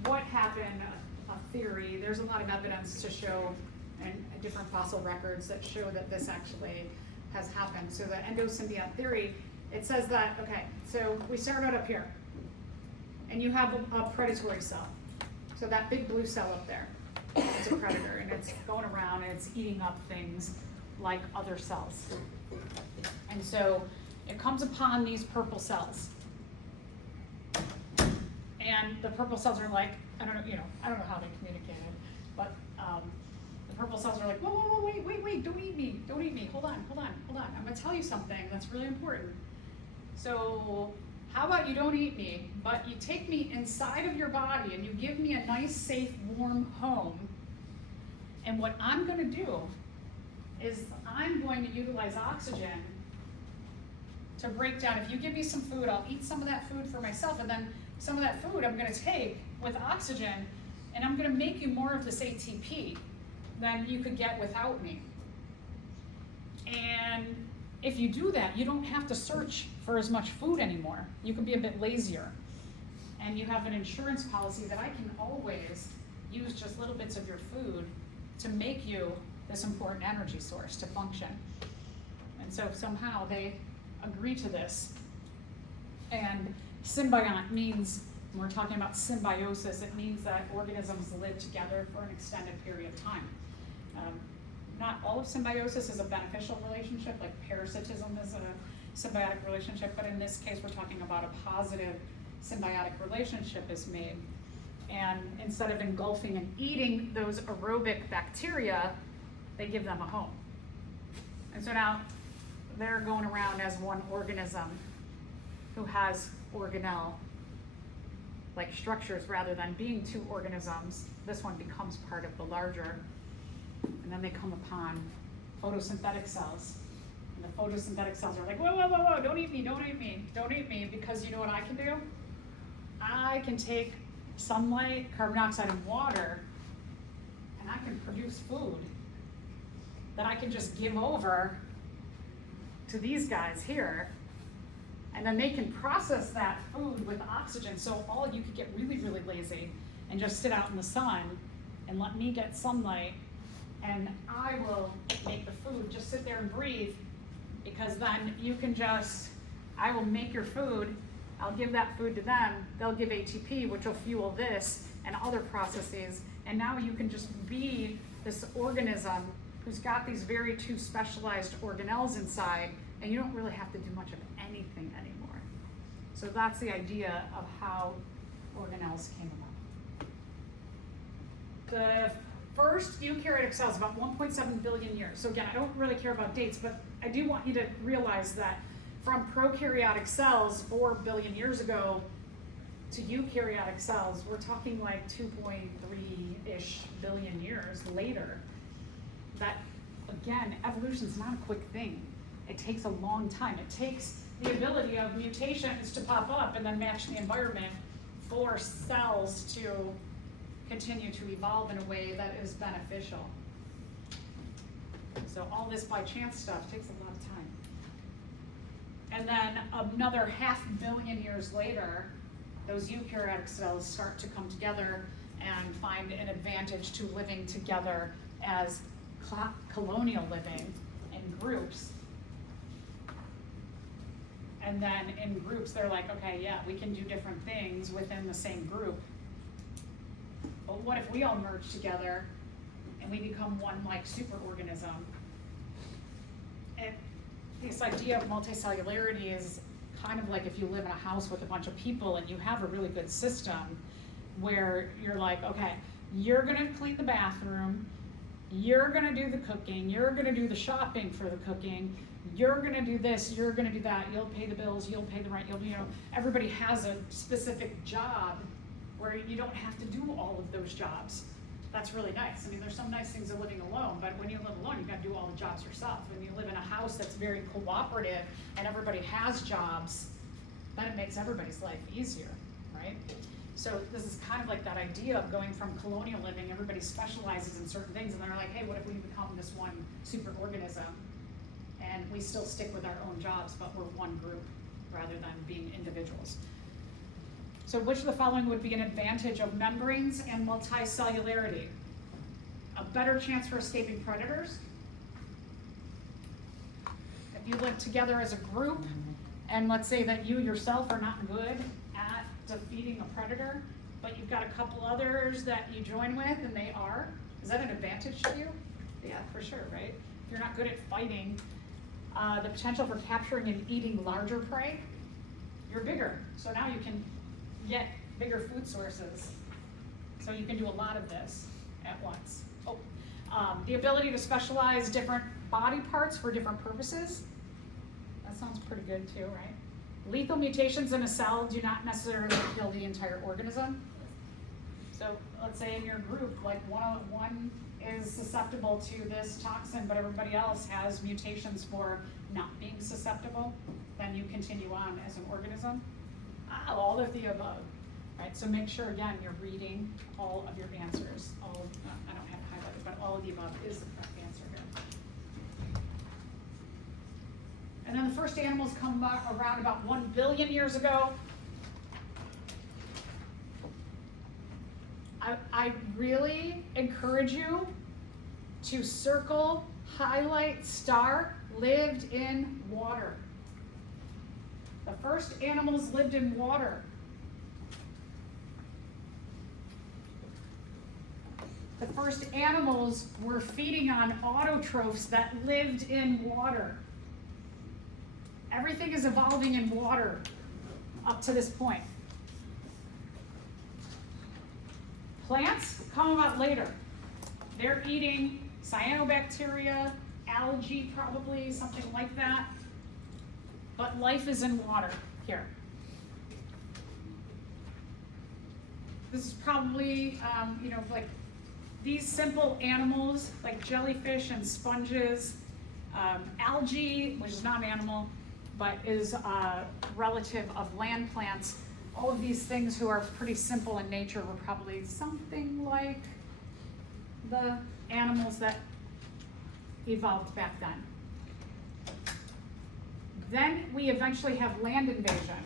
what happened, a theory. There's a lot of evidence to show, and different fossil records that show that this actually has happened. So the endosymbiont theory, it says that, okay, so we start out up here, and you have a predatory cell. So that big blue cell up there, it's a predator, and it's going around and it's eating up things like other cells. And so it comes upon these purple cells. And the purple cells are like, I don't know how they communicated, but the purple cells are like, whoa, wait, don't eat me, hold on. I'm gonna tell you something that's really important. So how about you don't eat me, but you take me inside of your body and you give me a nice, safe, warm home. And what I'm gonna do is I'm going to utilize oxygen to break down. If you give me some food, I'll eat some of that food for myself, and then some of that food I'm gonna take with oxygen, and I'm gonna make you more of this ATP than you could get without me. And if you do that, you don't have to search for as much food anymore. You can be a bit lazier. And you have an insurance policy that I can always use just little bits of your food to make you this important energy source to function. And so somehow they agree to this. And symbiont means, when we're talking about symbiosis, it means that organisms live together for an extended period of time. not all of symbiosis is a beneficial relationship, like parasitism is a symbiotic relationship, but in this case, we're talking about a positive symbiotic relationship is made. And instead of engulfing and eating those aerobic bacteria, they give them a home. And so now they're going around as one organism who has organelle like structures rather than being two organisms. This one becomes part of the larger, and then they come upon photosynthetic cells. And the photosynthetic cells are like, whoa, whoa, whoa, whoa, don't eat me, don't eat me, don't eat me, because you know what I can do? I can take sunlight, carbon dioxide, and water, and I can produce food that I can just give over to these guys here, and then they can process that food with oxygen. So all you could get really, really lazy and just sit out in the sun and let me get sunlight, and I will make the food. Just sit there and breathe, because then you can just, I will make your food, I'll give that food to them, they'll give ATP, which will fuel this and other processes, and now you can just be this organism who's got these very two specialized organelles inside, and you don't really have to do much of anything anymore. So that's the idea of how organelles came about. The first eukaryotic cells, about 1.7 billion years. So again, I don't really care about dates, but I do want you to realize that from prokaryotic cells 4 billion years ago to eukaryotic cells, we're talking like 2.3-ish billion years later. That, again, evolution is not a quick thing. It takes a long time. It takes the ability of mutations to pop up and then match the environment for cells to continue to evolve in a way that is beneficial. So all this by chance stuff takes a lot of time. And then another 500 million years later, those eukaryotic cells start to come together and find an advantage to living together as colonial living in groups. And then in groups, they're like, okay, yeah, we can do different things within the same group. But what if we all merge together and we become one like superorganism? And this idea of multicellularity is kind of like if you live in a house with a bunch of people and you have a really good system where you're like, okay, you're gonna clean the bathroom, you're gonna do the cooking, you're gonna do the shopping for the cooking, you're gonna do this, you're gonna do that, you'll pay the bills, you'll pay the rent, everybody has a specific job where you don't have to do all of those jobs. That's really nice. I mean, there's some nice things of living alone, but when you live alone, you gotta do all the jobs yourself. When you live in a house that's very cooperative and everybody has jobs, then it makes everybody's life easier, right? So this is kind of like that idea of going from colonial living, everybody specializes in certain things, and they're like, hey, what if we become this one superorganism, and we still stick with our own jobs, but we're one group rather than being individuals. So which of the following would be an advantage of membranes and multicellularity? A better chance for escaping predators. If you live together as a group, and let's say that you yourself are not good at defeating a predator, but you've got a couple others that you join with and they are, is that an advantage to you? Yeah, for sure, right? If you're not good at fighting, the potential for capturing and eating larger prey, you're bigger. So now you can get bigger food sources. So you can do a lot of this at once. The ability to specialize different body parts for different purposes. That sounds pretty good too, right? Lethal mutations in a cell do not necessarily kill the entire organism. So let's say in your group, like one is susceptible to this toxin, but everybody else has mutations for not being susceptible, then you continue on as an organism. All of the above, right? So make sure, again, you're reading all of your answers. I don't have it highlighted, but all of the above is the correct answer here. And then the first animals come around about 1 billion years ago. I really encourage you to circle, highlight, star, lived in water. The first animals lived in water. The first animals were feeding on autotrophs that lived in water. Everything is evolving in water up to this point. Plants come about later. They're eating cyanobacteria, algae probably, something like that. But life is in water here. This is probably, like these simple animals like jellyfish and sponges, algae, which is not an animal, but is a relative of land plants. All of these things who are pretty simple in nature were probably something like the animals that evolved back then. Then we eventually have land invasion.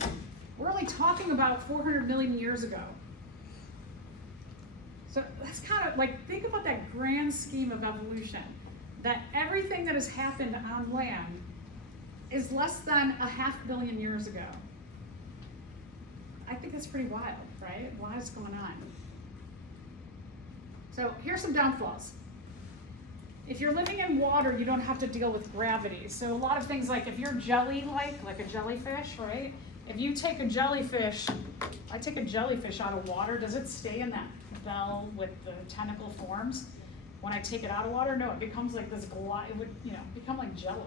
We're only talking about 400 million years ago. So that's kind of like, think about that grand scheme of evolution, that everything that has happened on land is less than 500 million years ago. I think that's pretty wild, right? What is going on? So here's some downfalls. If you're living in water, you don't have to deal with gravity. So a lot of things like if you're jelly-like a jellyfish, right? If you take a jellyfish, I take a jellyfish out of water, does it stay in that bell with the tentacle forms? When I take it out of water, no, it becomes like this it would, become like jello.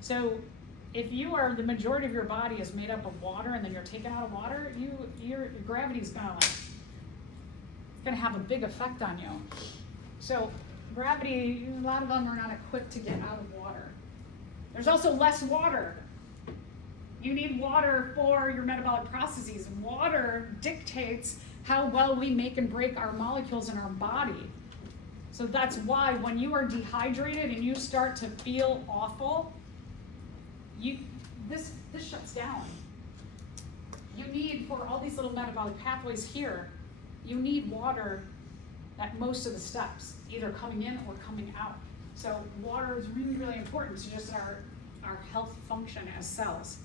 So if the majority of your body is made up of water and then you're taken out of water, your gravity's gonna have a big effect on you. So gravity, a lot of them are not equipped to get out of water. There's also less water. You need water for your metabolic processes. Water dictates how well we make and break our molecules in our body. So that's why when you are dehydrated and you start to feel awful, this shuts down. You need, for all these little metabolic pathways here, you need water at most of the steps, either coming in or coming out. So water is really, really important to just our health function as cells.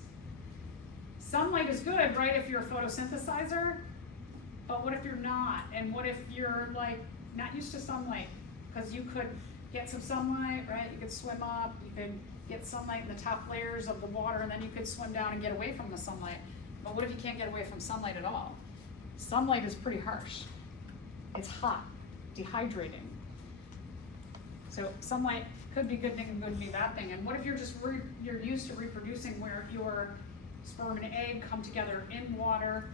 Sunlight is good, right, if you're a photosynthesizer, but what if you're not? And what if you're not used to sunlight? Because you could get some sunlight, right? You could swim up, you could get sunlight in the top layers of the water, and then you could swim down and get away from the sunlight. But what if you can't get away from sunlight at all? Sunlight is pretty harsh. It's hot, dehydrating. So sunlight could be a good thing and could be a bad thing. And what if you're used to reproducing where your sperm and egg come together in water,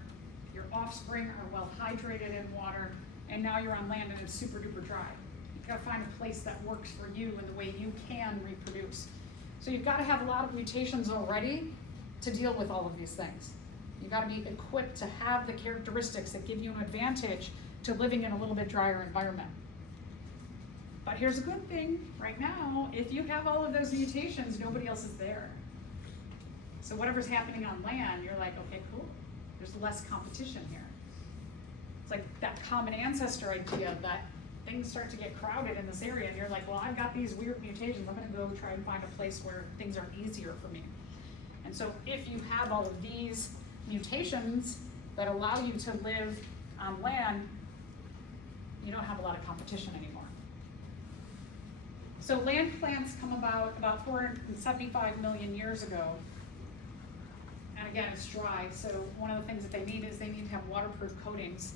your offspring are well hydrated in water, and now you're on land and it's super duper dry. You've got to find a place that works for you and the way you can reproduce. So you've got to have a lot of mutations already to deal with all of these things. You've got to be equipped to have the characteristics that give you an advantage to living in a little bit drier environment. But here's a good thing, right now, if you have all of those mutations, nobody else is there. So whatever's happening on land, you're like, okay, cool. There's less competition here. It's like that common ancestor idea that things start to get crowded in this area, and you're like, well, I've got these weird mutations. I'm gonna go try and find a place where things are easier for me. And so if you have all of these mutations that allow you to live on land, you don't have a lot of competition anymore. So land plants come about 475 million years ago. And again, it's dry, so one of the things that they need is they need to have waterproof coatings.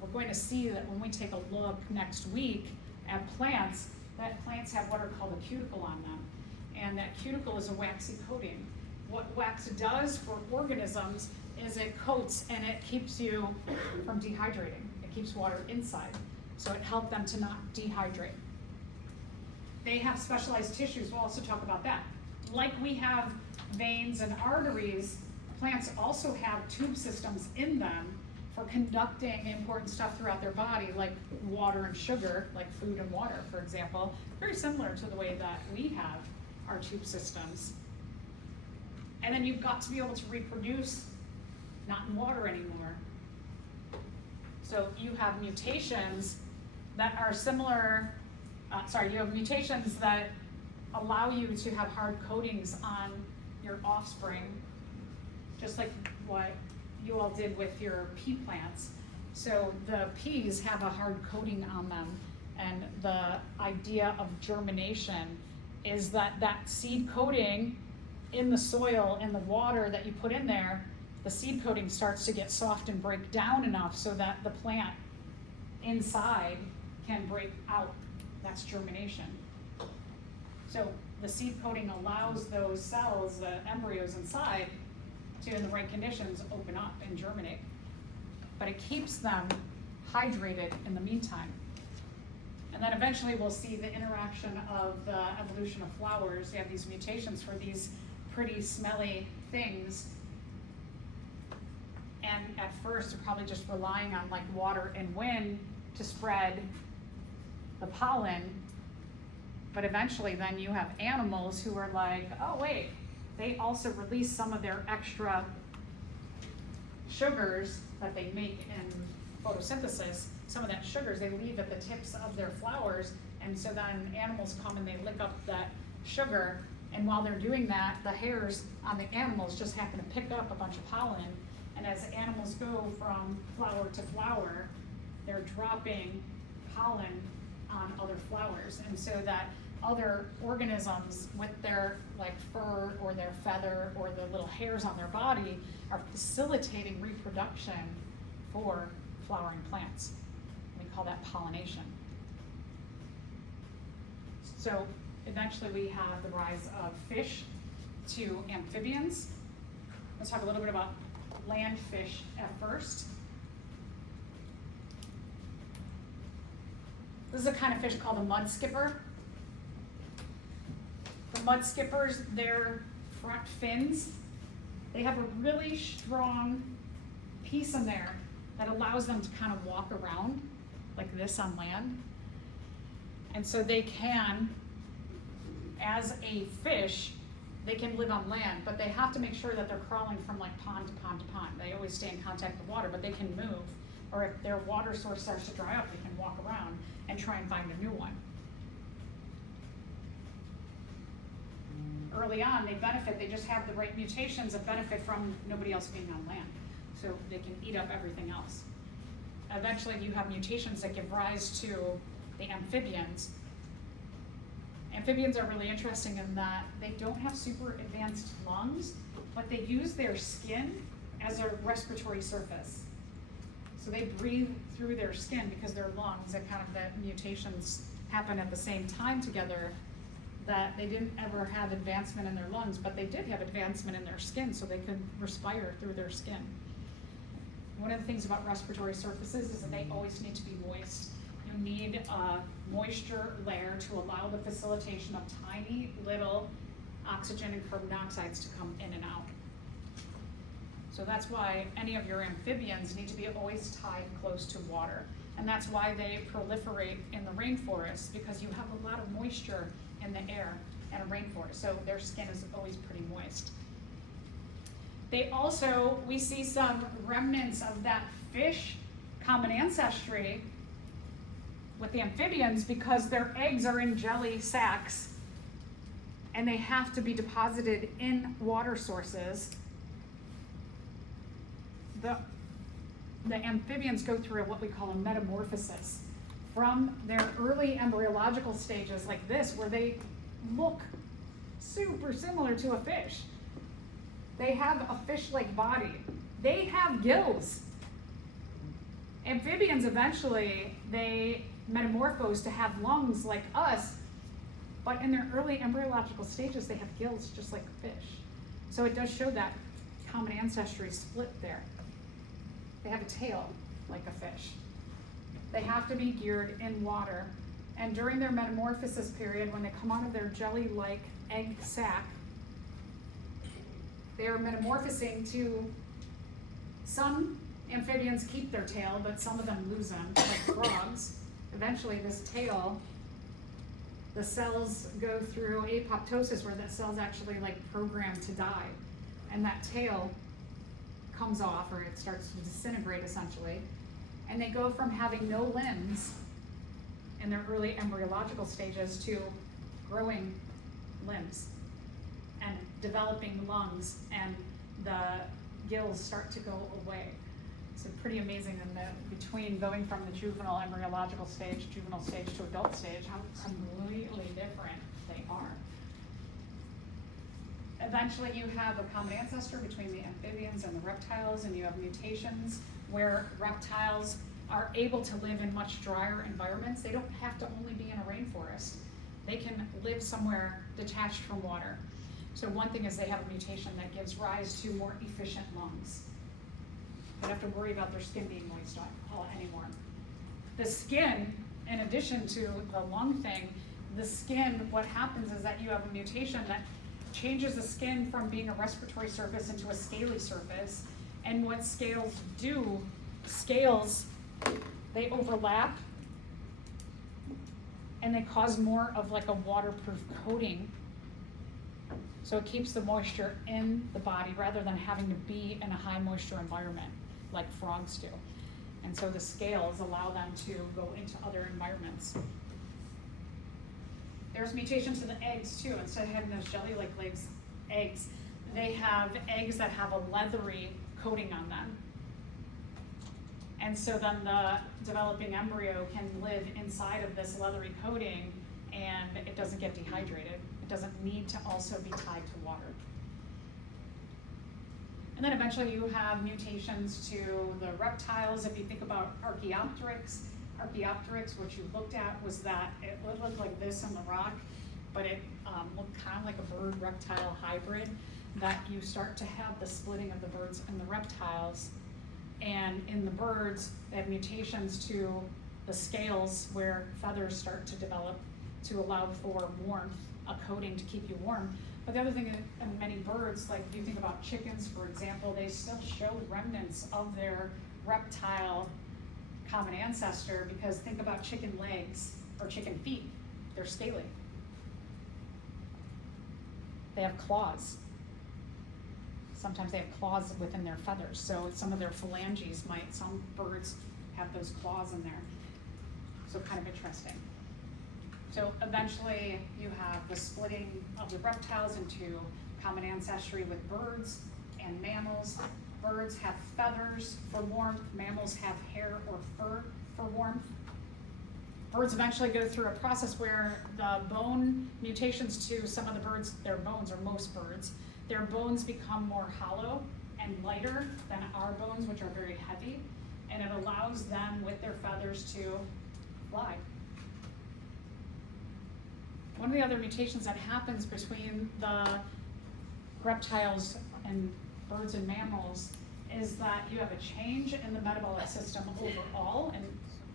We're going to see that when we take a look next week at plants, that plants have what are called a cuticle on them. And that cuticle is a waxy coating. What wax does for organisms is it coats and it keeps you from dehydrating. It keeps water inside, so it helps them to not dehydrate. They have specialized tissues, we'll also talk about that. Like we have veins and arteries, plants also have tube systems in them for conducting important stuff throughout their body, like water and sugar, like food and water, for example. Very similar to the way that we have our tube systems. And then you've got to be able to reproduce, not in water anymore. So you have mutations that are similar, you have mutations that allow you to have hard coatings on your offspring, just like what you all did with your pea plants. So the peas have a hard coating on them And the idea of germination is that that seed coating in the soil and the water that you put in there, the seed coating starts to get soft and break down enough so that the plant inside can break out. That's germination. So the seed coating allows those cells, the embryos inside, to, in the right conditions, open up and germinate. But it keeps them hydrated in the meantime. And then eventually we'll see the interaction of the evolution of flowers. You have these mutations for these pretty smelly things. And at first they're probably just relying on like water and wind to spread the pollen. But eventually then you have animals who are like, oh wait, they also release some of their extra sugars that they make in photosynthesis. Some of that sugars they leave at the tips of their flowers, and so then animals come and they lick up that sugar, and while they're doing that, the hairs on the animals just happen to pick up a bunch of pollen, and as animals go from flower to flower, they're dropping pollen on other flowers, and so that other organisms with their like fur or their feather or the little hairs on their body are facilitating reproduction for flowering plants. We call that pollination. So eventually we have the rise of fish to amphibians. Let's talk a little bit about land fish at first. This is a kind of fish called a mud skipper. The mud skippers, their front fins, they have a really strong piece in there that allows them to kind of walk around like this on land. And so they can, as a fish, they can live on land, but they have to make sure that they're crawling from like pond to pond to pond. They always stay in contact with water, but they can move. Or if their water source starts to dry up, they can walk around and try and find a new one. Early on, they benefit, they just have the right mutations that benefit from nobody else being on land. So they can eat up everything else. Eventually you have mutations that give rise to the amphibians. Amphibians are really interesting in that they don't have super advanced lungs, but they use their skin as a respiratory surface. So they breathe through their skin because their lungs, and kind of the mutations happen at the same time together, that they didn't ever have advancement in their lungs, but they did have advancement in their skin, so they could respire through their skin. One of the things about respiratory surfaces is that they always need to be moist. You need a moisture layer to allow the facilitation of tiny little oxygen and carbon dioxides to come in and out. So that's why any of your amphibians need to be always tied close to water. And that's why they proliferate in the rainforest, because you have a lot of moisture in the air and a rainforest, so their skin is always pretty moist. They also, we see some remnants of that fish common ancestry with the amphibians because their eggs are in jelly sacs and they have to be deposited in water sources. The amphibians go through what we call a metamorphosis. From their early embryological stages like this, where they look super similar to a fish. They have a fish-like body. They have gills. Amphibians eventually, they metamorphose to have lungs like us, but in their early embryological stages, they have gills just like a fish. So it does show that common ancestry split there. They have a tail like a fish. They have to be geared in water. And during their metamorphosis period, when they come out of their jelly-like egg sac, they are metamorphosing to, some amphibians keep their tail, but some of them lose them, like frogs. Eventually this tail, the cells go through apoptosis, where the cell's actually like programmed to die. And that tail comes off, or it starts to disintegrate essentially. And they go from having no limbs in their early embryological stages to growing limbs and developing lungs, and the gills start to go away. It's pretty amazing in that between going from the juvenile embryological stage, juvenile stage to adult stage, how completely different they are. Eventually you have a common ancestor between the amphibians and the reptiles, and you have mutations where reptiles are able to live in much drier environments. They don't have to only be in a rainforest. They can live somewhere detached from water. So one thing is they have a mutation that gives rise to more efficient lungs. They don't have to worry about their skin being moist anymore. The skin, in addition to the lung thing, the skin, what happens is that you have a mutation that changes the skin from being a respiratory surface into a scaly surface. And what scales do, they overlap and they cause more of like a waterproof coating. So it keeps the moisture in the body rather than having to be in a high moisture environment like frogs do. And so the scales allow them to go into other environments. There's mutations to the eggs too. Instead of having those jelly-like eggs, they have eggs that have a leathery coating on them. And so then the developing embryo can live inside of this leathery coating and it doesn't get dehydrated. It doesn't need to also be tied to water. And then eventually you have mutations to the reptiles. If you think about Archaeopteryx, what you looked at was that it looked like this on the rock, but it looked kind of like a bird-reptile hybrid, that you start to have the splitting of the birds and the reptiles. And in the birds, they have mutations to the scales where feathers start to develop to allow for warmth, a coating to keep you warm. But the other thing in many birds, like if you think about chickens, for example, they still show remnants of their reptile common ancestor, because think about chicken legs or chicken feet, they're scaly. They have claws. Sometimes they have claws within their feathers, so some of their phalanges some birds have those claws in there. So kind of interesting. So eventually you have the splitting of the reptiles into common ancestry with birds and mammals. Birds have feathers for warmth, mammals have hair or fur for warmth. Birds eventually go through a process where the bone mutations to some of the birds, their bones, or most birds, their bones become more hollow and lighter than our bones, which are very heavy, and it allows them with their feathers to fly. One of the other mutations that happens between the reptiles and birds and mammals is that you have a change in the metabolic system overall, and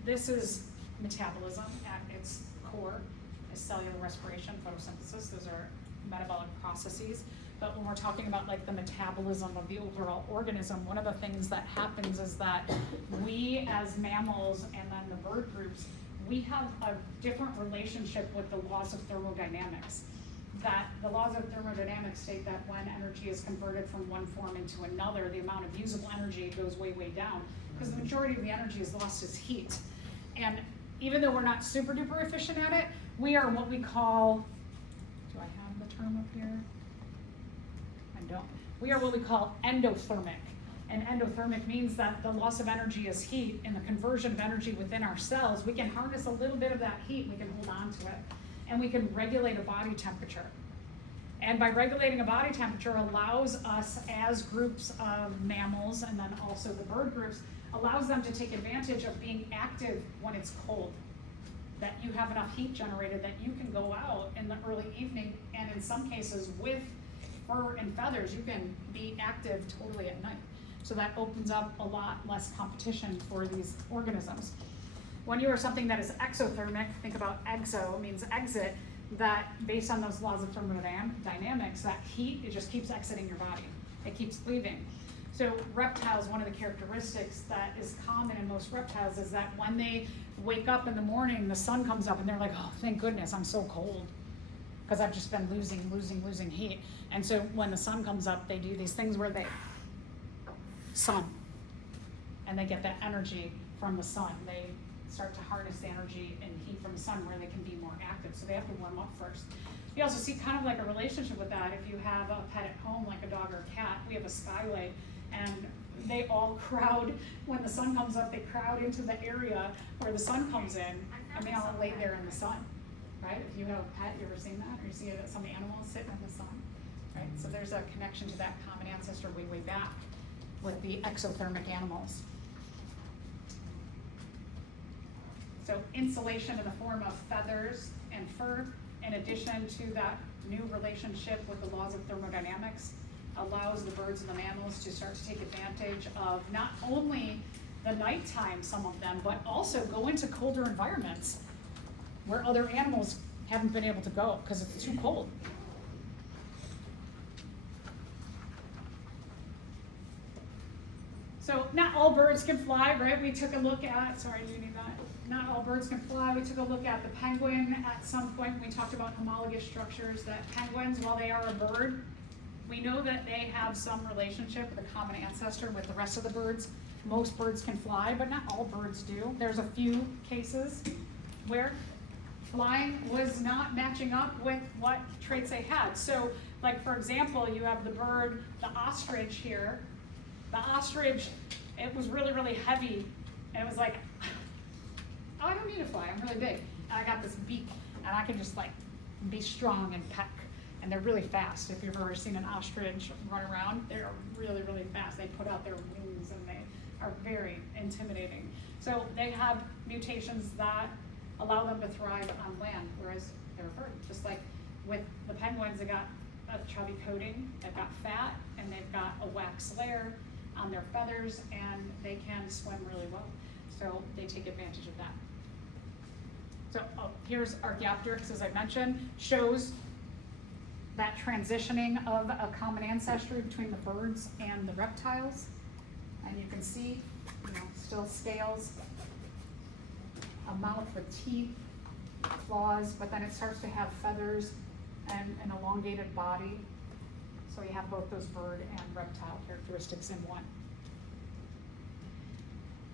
this is metabolism at its core, is cellular respiration, photosynthesis. Those are metabolic processes. But when we're talking about like the metabolism of the overall organism, one of the things that happens is that we as mammals and then the bird groups, we have a different relationship with the laws of thermodynamics. That the laws of thermodynamics state that when energy is converted from one form into another, the amount of usable energy goes way, way down, because the majority of the energy is lost as heat. And even though we're not super duper efficient at it, we are what we call, do I have the term up here? I don't. We are what we call endothermic. And endothermic means that the loss of energy is heat, and the conversion of energy within our cells, we can harness a little bit of that heat, we can hold on to it, and we can regulate a body temperature. And by regulating a body temperature allows us as groups of mammals, and then also the bird groups, allows them to take advantage of being active when it's cold. That you have enough heat generated that you can go out in the early evening, and in some cases with fur and feathers, you can be active totally at night. So that opens up a lot less competition for these organisms. When you are something that is exothermic, think about exo means exit, that based on those laws of thermodynamics, that heat, it just keeps exiting your body. It keeps leaving. So reptiles, one of the characteristics that is common in most reptiles is that when they wake up in the morning, the sun comes up and they're like, oh, thank goodness, I'm so cold, because I've just been losing heat. And so when the sun comes up, they do these things where they sun, and they get that energy from the sun. They start to harness the energy and heat from the sun where they can be more active, so they have to warm up first. You also see kind of like a relationship with that if you have a pet at home, like a dog or a cat. We have a Skyway, and they all crowd, when the sun comes up, they crowd into the area where the sun comes in, and they all lay there in the sun, right? If you have a pet, you ever seen that? Or you see some animals sitting in the sun, right? So there's a connection to that common ancestor way, way back with the exothermic animals. So insulation in the form of feathers and fur, in addition to that new relationship with the laws of thermodynamics, allows the birds and the mammals to start to take advantage of not only the nighttime, some of them, but also go into colder environments where other animals haven't been able to go because it's too cold. So not all birds can fly, right? We took a look at, sorry, do you need that? Not all birds can fly. We took a look at the penguin at some point. We talked about homologous structures, that penguins, while they are a bird, we know that they have some relationship with a common ancestor with the rest of the birds. Most birds can fly, but not all birds do. There's a few cases where flying was not matching up with what traits they had. So, like for example, you have the bird, the ostrich here. The ostrich, it was really, really heavy, and it was like, oh, I don't need to fly, I'm really big. And I got this beak, and I can just like be strong and peck. And they're really fast. If you've ever seen an ostrich run around, they're really, really fast. They put out their wings and they are very intimidating. So they have mutations that allow them to thrive on land, whereas they're a bird. Just like with the penguins, they got a chubby coating, they've got fat, and they've got a wax layer on their feathers, and they can swim really well. So they take advantage of that. So here's Archaeopteryx, as I mentioned, shows that transitioning of a common ancestry between the birds and the reptiles. And you can see, still scales, a mouth with teeth, claws, but then it starts to have feathers and an elongated body. So you have both those bird and reptile characteristics in one.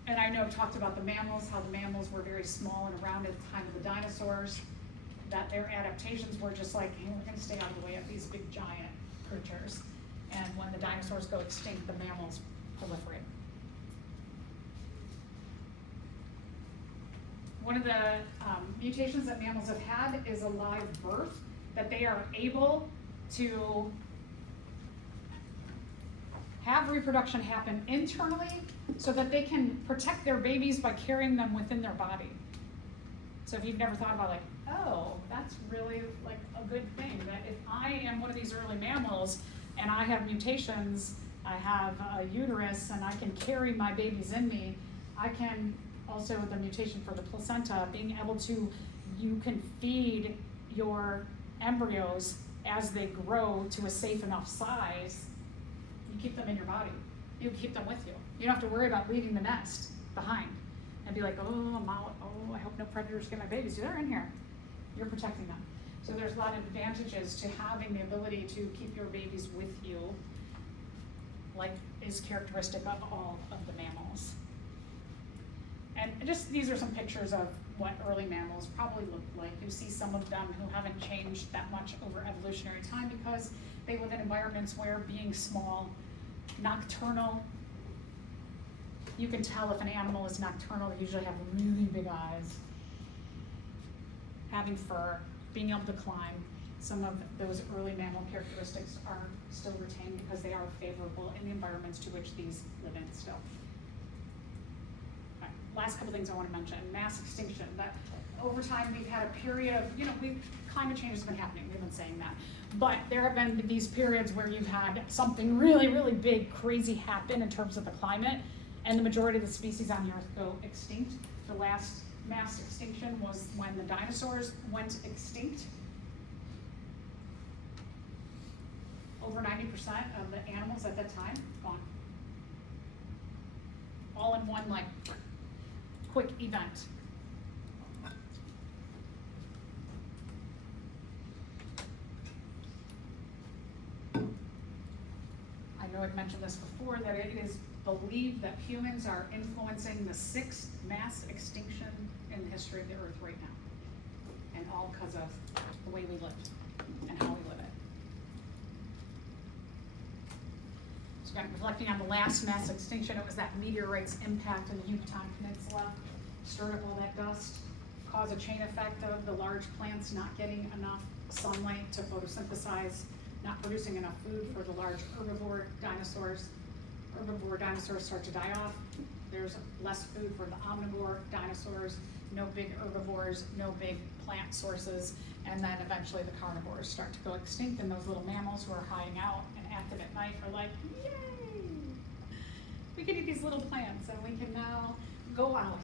And I know I've talked about the mammals, how the mammals were very small and around at the time of the dinosaurs, that their adaptations were just like, hey, we're gonna stay out of the way of these big giant creatures. And when the dinosaurs go extinct, the mammals proliferate. One of the mutations that mammals have had is a live birth, that they are able to have reproduction happen internally so that they can protect their babies by carrying them within their body. So if you've never thought about like, oh, that's really like a good thing, that if I am one of these early mammals and I have mutations, I have a uterus and I can carry my babies in me, I can also, the mutation for the placenta, being able to, you can feed your embryos as they grow to a safe enough size. You keep them in your body. You keep them with you. You don't have to worry about leaving the nest behind and be like, oh, I'm out. Oh, I hope no predators get my babies. They're in here. You're protecting them. So there's a lot of advantages to having the ability to keep your babies with you, like is characteristic of all of the mammals. And just, these are some pictures of what early mammals probably looked like. You see some of them who haven't changed that much over evolutionary time because they live in environments where being small, nocturnal, you can tell if an animal is nocturnal, they usually have really big eyes, having fur, being able to climb. Some of those early mammal characteristics are still retained because they are favorable in the environments to which these live in still. Right. Last couple things I want to mention, mass extinction. That over time we've had a period of, climate change has been happening, we've been saying that. But there have been these periods where you've had something really, really big, crazy happen in terms of the climate, and the majority of the species on the earth go extinct. The last mass extinction was when the dinosaurs went extinct. Over 90% of the animals at that time, gone. All in one, like, quick event. I know I've mentioned this before, that it is believed that humans are influencing the 6th mass extinction in the history of the earth right now. And all because of the way we live and how we live it. So again, reflecting on the last mass extinction, it was that meteorite's impact on the Yucatan Peninsula, stirred up all that dust, caused a chain effect of the large plants not getting enough sunlight to photosynthesize, not producing enough food for the large herbivore dinosaurs. Herbivore dinosaurs start to die off. There's less food for the omnivore dinosaurs, no big herbivores, no big plant sources, and then eventually the carnivores start to go extinct, and those little mammals who are hiding out and active at night are like, yay! We can eat these little plants, and we can now go out